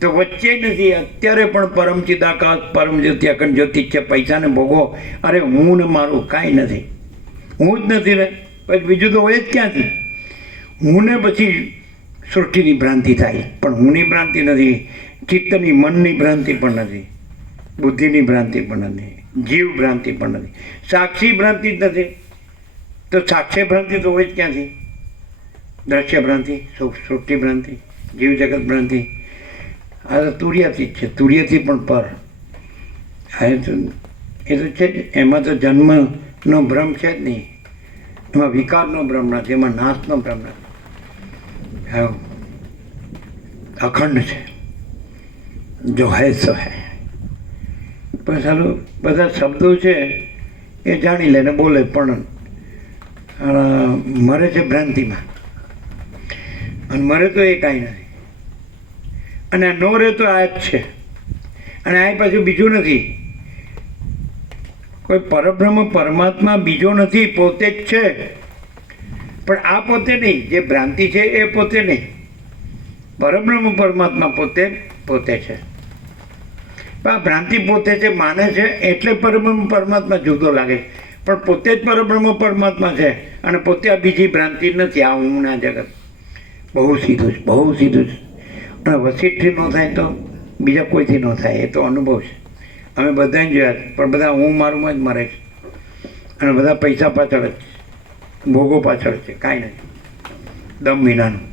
તો વચ્ચે નથી. અત્યારે પણ પરમ ચિદાકાશ પરમ જ્યોતિ અખંડ જ્યોતિ છે. પૈસાને ભોગો, અરે હું ને મારું કાંઈ નથી, હું જ નથી ને પછી બીજું તો હોય જ ક્યાંથી? હું ને પછી સૃષ્ટિની ભ્રાંતિ થાય, પણ હુંની ભ્રાંતિ નથી, ચિત્તની મનની ભ્રાંતિ પણ નથી, બુદ્ધિની ભ્રાંતિ પણ નથી, જીવ ભ્રાંતિ પણ નથી, સાક્ષી ભ્રાંતિ જ નથી. તો સાક્ષી ભ્રાંતિ તો હોય જ ક્યાંથી? દ્રશ્ય ભ્રાંતિ, સૃષ્ટિ ભ્રાંતિ, જીવ જગત ભ્રાંતિ, આ તો તુર્યાથી જ છે. તુર્યથી પણ પર. એ તો છે જ. એમાં તો જન્મનો ભ્રમ છે જ નહીં, એમાં વિકારનો ભ્રમ નથી, એમાં નાશનો ભ્રમ નથી. હા, અખંડ છે, જો હૈ સો હૈ. પણ સારું બધા શબ્દો છે એ જાણી લે ને બોલે, પણ મરે છે ભ્રાંતિમાં. અને મરે તો એ કાંઈ નથી. અને આ નો રહે તો આ જ છે. અને આ પાછું બીજું નથી. કોઈ પરબ્રહ્મ પરમાત્મા બીજો નથી, પોતે જ છે. પણ આ પોતે નહીં, જે ભ્રાંતિ છે એ પોતે નહીં. પરબ્રહ્મ પરમાત્મા પોતે છે. પણ આ ભ્રાંતિ પોતે છે માને છે એટલે પરબ્રહ્મ પરમાત્મા જુદો લાગે છે. પણ પોતે જ પરબ્રહ્મ પરમાત્મા છે અને પોતે આ બીજી ભ્રાંતિ નથી. આ હું ના જગત બહુ સીધું છે, બહુ સીધું છે. અને વસીઠથી ન થાય તો બીજા કોઈથી ન થાય, એ તો અનુભવ છે. અમે બધાને જોયા છે, પણ બધા હું મારુંમાં જ મરે છે. અને બધા પૈસા પાછળ જ છે, ભોગો પાછળ છે, કાંઈ નથી. દમ વિનાનું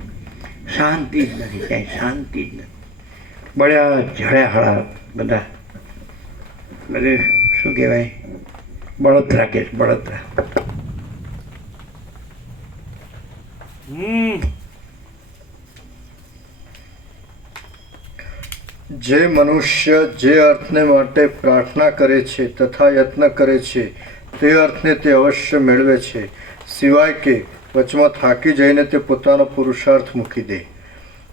શાંતિ જ નથી, ક્યાંય શાંતિ જ નથી. બળ્યા ઝળ્યા હળા બધા, બધે શું કહેવાય, બળતરા કે બળતરા. જે મનુષ્ય જે અર્થને માટે પ્રાર્થના કરે છે તથા યત્ન કરે છે તે અર્થને તે અવશ્ય મેળવે છે, સિવાય કે વચમાં થાકી જઈને તે પોતાનો પુરુષાર્થ મૂકી દે.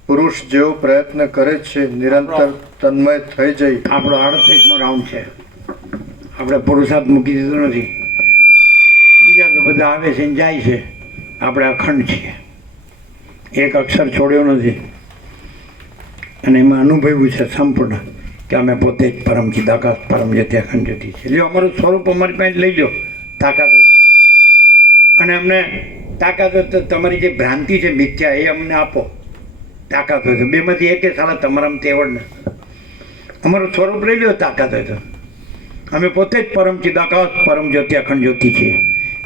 પુરુષ જેવો પ્રયત્ન કરે છે નિરંતર તન્મય થઈ જઈ. આપણો 38મો રાઉન્ડ છે. આપણે પુરુષાર્થ મૂકી દીધો નથી. બીજા તો બધા આવે છે ને જાય છે. આપણે અખંડ છીએ, એક અક્ષર છોડ્યો નથી. અને એમાં અનુભવ્યું છે સંપૂર્ણ કે અમે પોતે જ પરમ ચિદાકાશ પરમ જ્યોતિ અખંડ જ્યોતિ છે. લ્યો અમારું સ્વરૂપ અમારી પાસે લઈ લો, તાકાત હોય તો. અને અમને તાકાત હોય તો તમારી જે ભ્રાંતિ છે મિથ્યા એ અમને આપો, તાકાત હોય તો. બેમાંથી એકે સાલા તમારામાં તેવડ નથી. અમારું સ્વરૂપ લઈ લો, તાકાત હોય તો. અમે પોતે જ પરમ ચિદાકાશ પરમ જ્યોતિ અખંડ જ્યોતિ છીએ.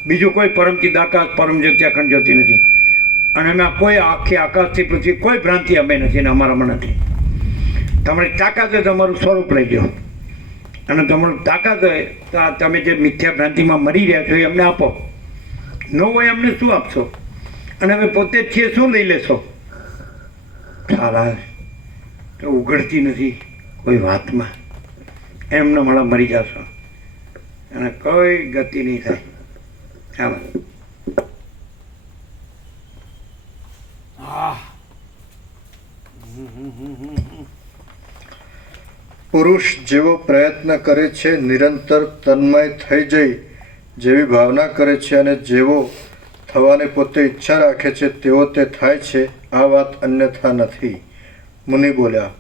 બીજું કોઈ પરમ ચિદાકાશ પરમ જ્યોતિ અખંડ જ્યોતિ નથી. અને અમે કોઈ આખી આકાશથી પૃથ્વી કોઈ ભ્રાંતિ અમે નથી ને અમારામાં નથી. તમારી તાકાત હોય તમારું સ્વરૂપ લેજો, અને તમારું તાકાત હોય તો આ તમે જે મિથ્યા ભ્રાંતિમાં મરી રહ્યા છો એ અમને આપો. ન હોય અમને શું આપશો? અને અમે પોતે જ છીએ, શું લઈ લેશો? સારા તો ઉઘડતી નથી કોઈ વાતમાં, એમને મળા મરી જશો અને કોઈ ગતિ નહીં થાય. ચાલો. પુરુષ જેવો પ્રયત્ન કરે છે, નિરંતર તન્મય થઈ જઈ જેવી ભાવના કરે છે અને જેવો થવાની પોતે ઈચ્છા રાખે છે તેવો તે થાય છે, આ વાત અન્યથા નથી. મુનિ બોલ્યા,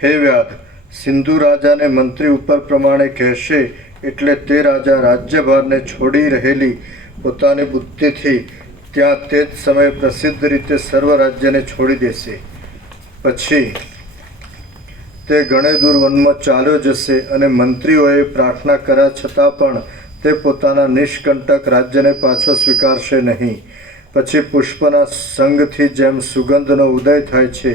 હે વ્યાધ, સિંધુ રાજાને મંત્રી ઉપર પ્રમાણે કહેશે એટલે તે રાજા રાજ્યભારને છોડી રહેલી પોતાની બુદ્ધિથી ત્યાં તે જ સમયે પ્રસિદ્ધ રીતે સર્વ રાજ્યને છોડી દેશે. પછી તે ઘણે દૂર વનમાં ચાલ્યો જશે અને મંત્રીઓએ પ્રાર્થના કર્યા છતાં પણ તે પોતાના નિષ્કંટક રાજ્યને પાછો સ્વીકારશે નહીં. પછી પુષ્પના સંગથી જેમ સુગંધનો ઉદય થાય છે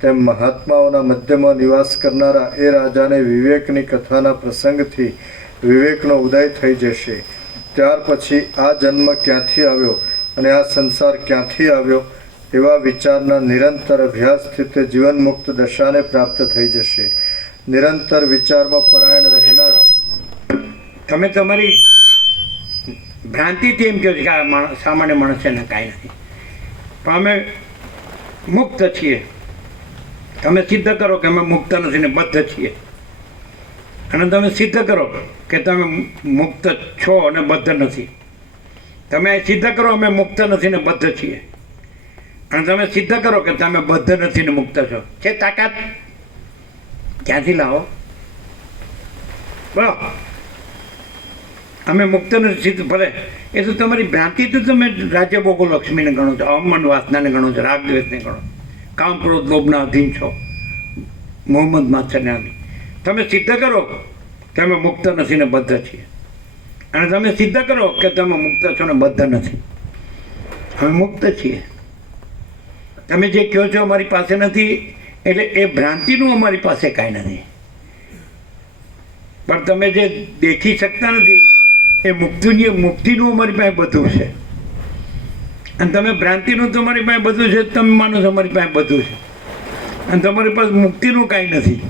તેમ મહાત્માઓના મધ્યમાં નિવાસ કરનારા એ રાજાને વિવેકની કથાના પ્રસંગથી વિવેકનો ઉદય થઈ જશે. ત્યાર પછી આ જન્મ ક્યાંથી આવ્યો અને આ સંસાર ક્યાંથી આવ્યો એવા વિચારના નિરંતર અભ્યાસથી તે જીવનમુક્ત દશાને પ્રાપ્ત થઈ જશે. નિરંતર વિચારમાં પરાયણ રહેનાર તમે તમારી ભ્રાંતિથી એમ કહો છો કે આ સામાન્ય માણસ એને કાંઈ નથી, પણ અમે મુક્ત છીએ. તમે સિદ્ધ કરો કે અમે મુક્ત નથી ને બદ્ધ છીએ, અને તમે સિદ્ધ કરો કે તમે મુક્ત છો અને બદ્ધ નથી. તમે સિદ્ધ કરો અમે મુક્ત નથી ને બદ્ધ છીએ, અને તમે સિદ્ધ કરો કે તમે બદ્ધ નથી ને મુક્ત છો. છે તાકાત? ક્યાંથી લાવો? બોલો. અમે મુક્ત નથી સિદ્ધ, ભલે એ તો તમારી ભ્રાંતિ. તો તમે રાજ્ય ભોગો લક્ષ્મીને ગણો છો, અવમન વાસનાને ગણો છો, રાગ દ્વેષને ગણો, કામ ક્રોધ લોભના અધીન છો, મોહમ્મદ માત્સરના અધીન. તમે સિદ્ધ કરો કે અમે મુક્ત નથી ને બદ્ધ છીએ, અને તમે સિદ્ધ કરો કે તમે મુક્ત છો ને બદ્ધ નથી. અમે મુક્ત છીએ. તમે જે કહો છો અમારી પાસે નથી, એટલે એ ભ્રાંતિનું અમારી પાસે કાંઈ નથી. પણ તમે જે દેખી શકતા નથી એ મુક્તિનું અમારી પાસે બધું છે, અને તમે ભ્રાંતિનું તમારી પાસે બધું છે, તમે માનો છો અમારી પાસે બધું છે, અને તમારી પાસે મુક્તિનું કાંઈ નથી.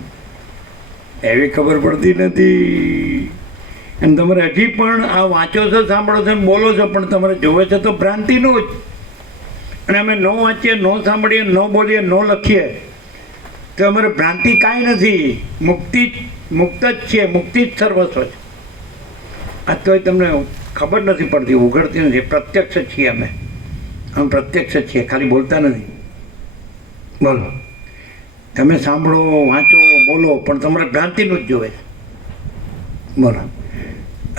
એવી ખબર પડતી નથી. અને તમારે હજી પણ આ વાંચો છો, સાંભળો છો, બોલો છો, પણ તમારે જોવે છે તો ભ્રાંતિનું જ. અને અમે ન વાંચીએ, ન સાંભળીએ, ન બોલીએ, ન લખીએ તો અમારે ભ્રાંતિ કાંઈ નથી. મુક્ત જ છીએ, મુક્તિ જ સર્વસ્વ છે. આ તોય તમને ખબર નથી પડતી, ઉઘડતી નથી. પ્રત્યક્ષ છીએ અમે પ્રત્યક્ષ છીએ, ખાલી બોલતા નથી. બોલો, તમે સાંભળો, વાંચો, બોલો, પણ તમારે ભ્રાંતિનું જ જોવે. બોલો,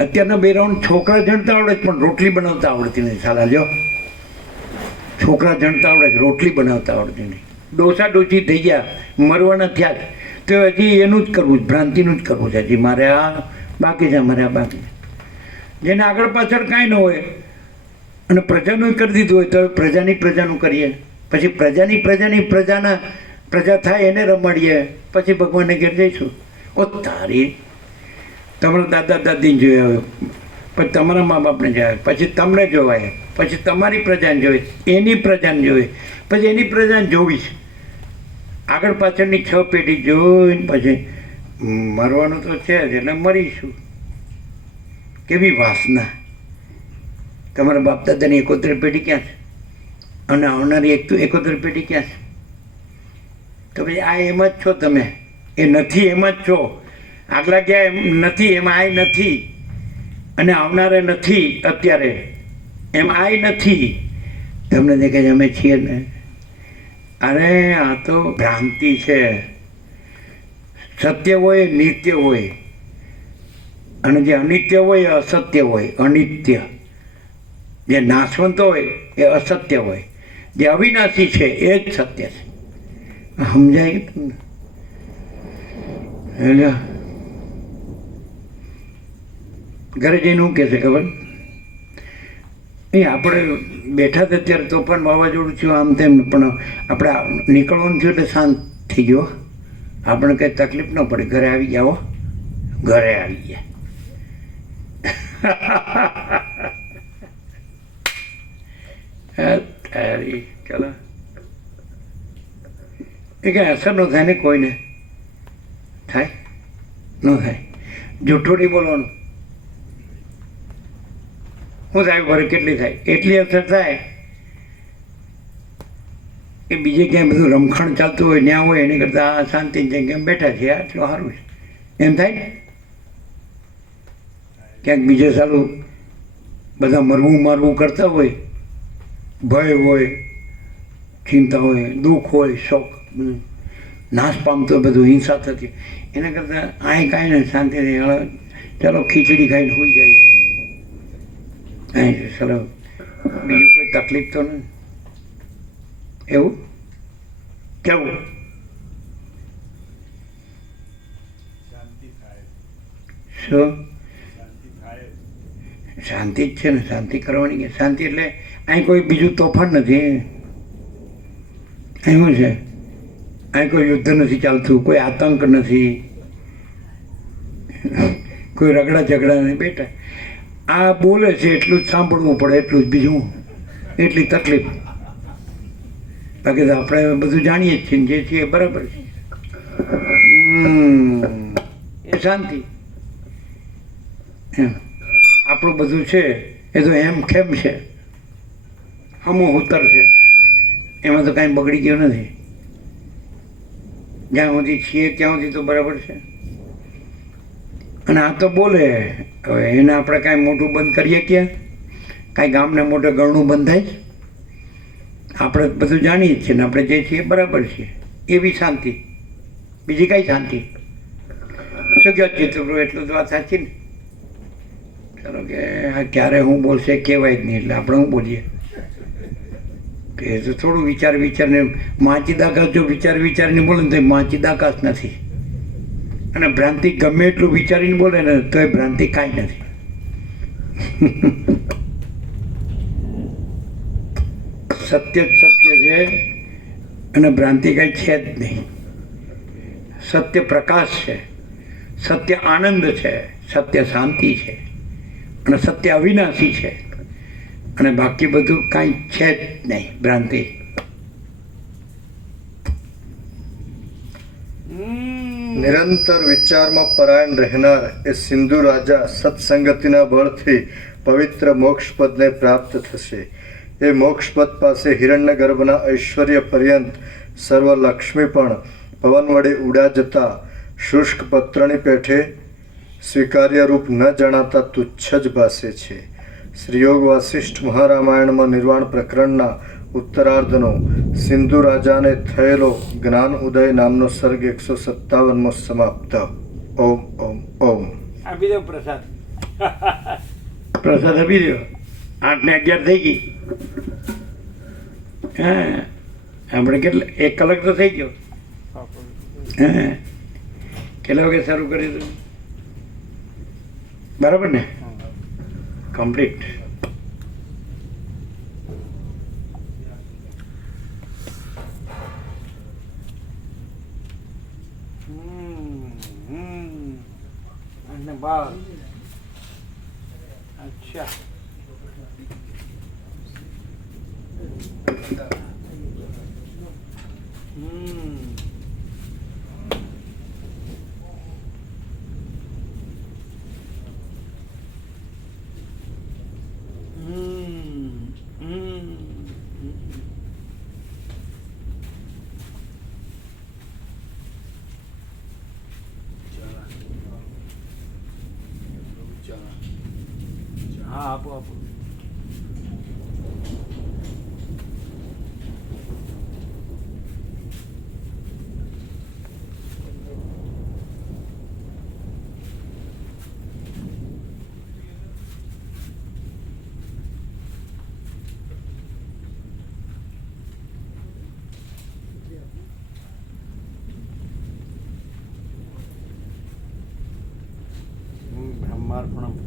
અત્યારના બેરાઉન્ડ છોકરા જણતા આવડે પણ રોટલી બનાવતા આવડતી નથી. સાલા લ્યો, છોકરા જણતા આવડે છે, રોટલી બનાવતા આવડતી નહીં. ડોસા ડોસી થઈ ગયા, મરવાના થયા છે, તો હજી એનું જ કરવું છે, ભ્રાંતિનું જ કરવું છે. હજી મારે આ બાકી છે, મારે આ બાકી છે. જેને આગળ પાછળ કાંઈ ન હોય અને પ્રજાનું કરી દીધું હોય તો પ્રજાનું કરીએ, પછી પ્રજા થાય એને રમાડીએ, પછી ભગવાનને ઘેર જઈશું. ઓ તારી, તમારા દાદા દાદીને જોયા હોય, પછી તમારા મા બાપને જોયા, પછી તમને જોવાય, પછી તમારી પ્રજાને જોઈ, એની પ્રજાને જોઈ, પછી એની પ્રજાને જોવીશ. આગળ પાછળની 6 પેઢી જોઈને પછી મરવાનું તો છે જ, એટલે મરીશું. કેવી વાસના! તમારા બાપ દાદાની 71 પેઢી ક્યાં છે, અને આવનારી 71 પેઢી ક્યાં છે? તો પછી આ એમ જ છો તમે, એ નથી એમ જ છો. આગલા ગયા એમ નથી, એમ આ નથી, અને આવનારે નથી અત્યારે, એમ આ નથી. તમને દેખાય અમે છીએ ને? અરે આ તો ભ્રાંતિ છે. સત્ય હોય, નિત્ય હોય, અને જે અનિત્ય હોય એ અસત્ય હોય. અનિત્ય જે નાશવંત હોય એ અસત્ય હોય, જે અવિનાશી છે એ જ સત્ય છે. સમજાય તમને? એટલે ઘરે જઈને શું કહેશે ખબર? એ આપણે બેઠા હતા ત્યારે તોફાન વાવાઝોડું થયું, આમ તેમ, પણ આપણે નીકળવાનું થયું એટલે શાંત થઈ ગયો. આપણે કંઈ તકલીફ ન પડે, ઘરે આવી ગયા હો, ઘરે આવી ગયા. તારી ચલો એ કાંઈ અસર ન થાય ને કોઈને, થાય ન થાય, જૂઠું નહીં બોલવાનું. શું થાય ભરે કેટલી થાય એટલી અસર થાય. એ બીજે ક્યાંય બધું રમખાણ ચાલતું હોય ત્યાં હોય એની કરતાં આ શાંતિ કેમ બેઠા છે આટલું સારું છે એમ થાય ને. ક્યાંક બીજે સાલું બધા મરવું મારવું કરતા હોય, ભય હોય, ચિંતા હોય, દુઃખ હોય, શોક બધું નાશ પામતો હોય, બધું હિંસા થતી, એના કરતાં અહીં કાંઈ ને શાંતિથી ચાલો ખીચડી ખાઈને હોઈ જાય. અહીં ચાલો બીજું કોઈ તકલીફ તો નહીં. એવું કેવું શાંતિ થાય, શું શાંતિ થાય. શાંતિ જ છે ને, શાંતિ કરવાની કે શાંતિ એટલે અહીં કોઈ બીજું તોફાન નથી. અહીં શું છે, અહીં કોઈ યુદ્ધ નથી ચાલતું, કોઈ આતંક નથી, કોઈ રગડા ઝઘડા નહીં. બેટા આ બોલે છે એટલું જ સાંભળવું પડે, એટલું જ, બીજું એટલી તકલીફ. બાકી તો આપણે બધું જાણીએ જ છીએ ને જે છીએ બરાબર છે. એ શાંતિ. એમ આપણું બધું છે એ તો એમ કેમ છે, હમું ઉતર છે, એમાં તો કાંઈ બગડી ગયું નથી. જ્યાં સુધી છીએ ત્યાં સુધી તો બરાબર છે. અને આ તો બોલે, હવે એને આપણે કાંઈ મોટું બંધ કરીએ ક્યાં? કાંઈ ગામને મોટે ગળનું બંધ થાય છે? આપણે બધું જાણીએ જ છીએ ને, આપણે જે છીએ બરાબર છીએ. એવી શાંતિ, બીજી કાંઈ શાંતિ. શું કહો ચિત્રપ્રભુ? એટલું તો વાત સાચી ને. ચાલો કે ક્યારે હું બોલશે કહેવાય જ નહીં, એટલે આપણે શું બોલીએ કે તો થોડું વિચારને માચીદાકાશ. જો વિચારીને બોલે ને તો એ માચીદાકાશ નથી. અને ભ્રાંતિ ગમે એટલું વિચારીને બોલે ને તો એ ભ્રાંતિ કાંઈ નથી. સત્ય જ સત્ય છે અને ભ્રાંતિ કાંઈ છે જ નહીં. સત્ય પ્રકાશ છે, સત્ય આનંદ છે, સત્ય શાંતિ છે, અને સત્ય અવિનાશી છે. અને બાકી બધું કાંઈ છે જ નહીં, ભ્રાંતિ. નિરંતર વિચારમાં પરાયણ રહેનાર એ સિંધુ રાજા સત્સંગતિના બળથી પવિત્ર મોક્ષપદને પ્રાપ્ત થશે. એ મોક્ષપદ પાસે હિરણ્યગર્ભના ઐશ્વર્ય પર્યંત સર્વ લક્ષ્મી પણ પવન વડે ઉડા જતા શુષ્ક પત્રની પેઠે સ્વીકાર્ય રૂપ ન જણાતા તુચ્છ જ ભાસે છે. શ્રીયોગ વાસિષ્ઠ મહારામાયણમાં નિર્વાણ પ્રકરણના ઉત્તરાર્ધનો સિંધુ રાજાને થયેલો જ્ઞાન ઉદય નામનો સર્ગ 157મો સમાપ્ત. ઓમ ઓમ ઓમ. આપી દો પ્રસાદ. પ્રસાદ આપી દો. 8 ને 11 થઈ ગઈ. હા આપણે કેટલા 1 કલાક તો થઈ ગયો. હા કેટલા વાગે શરૂ કર્યું હતું? બરાબર ને? કમ્પ્લીટ. અને બાર. અચ્છા હા આપો આપો. બ્રહ્માર્પણમ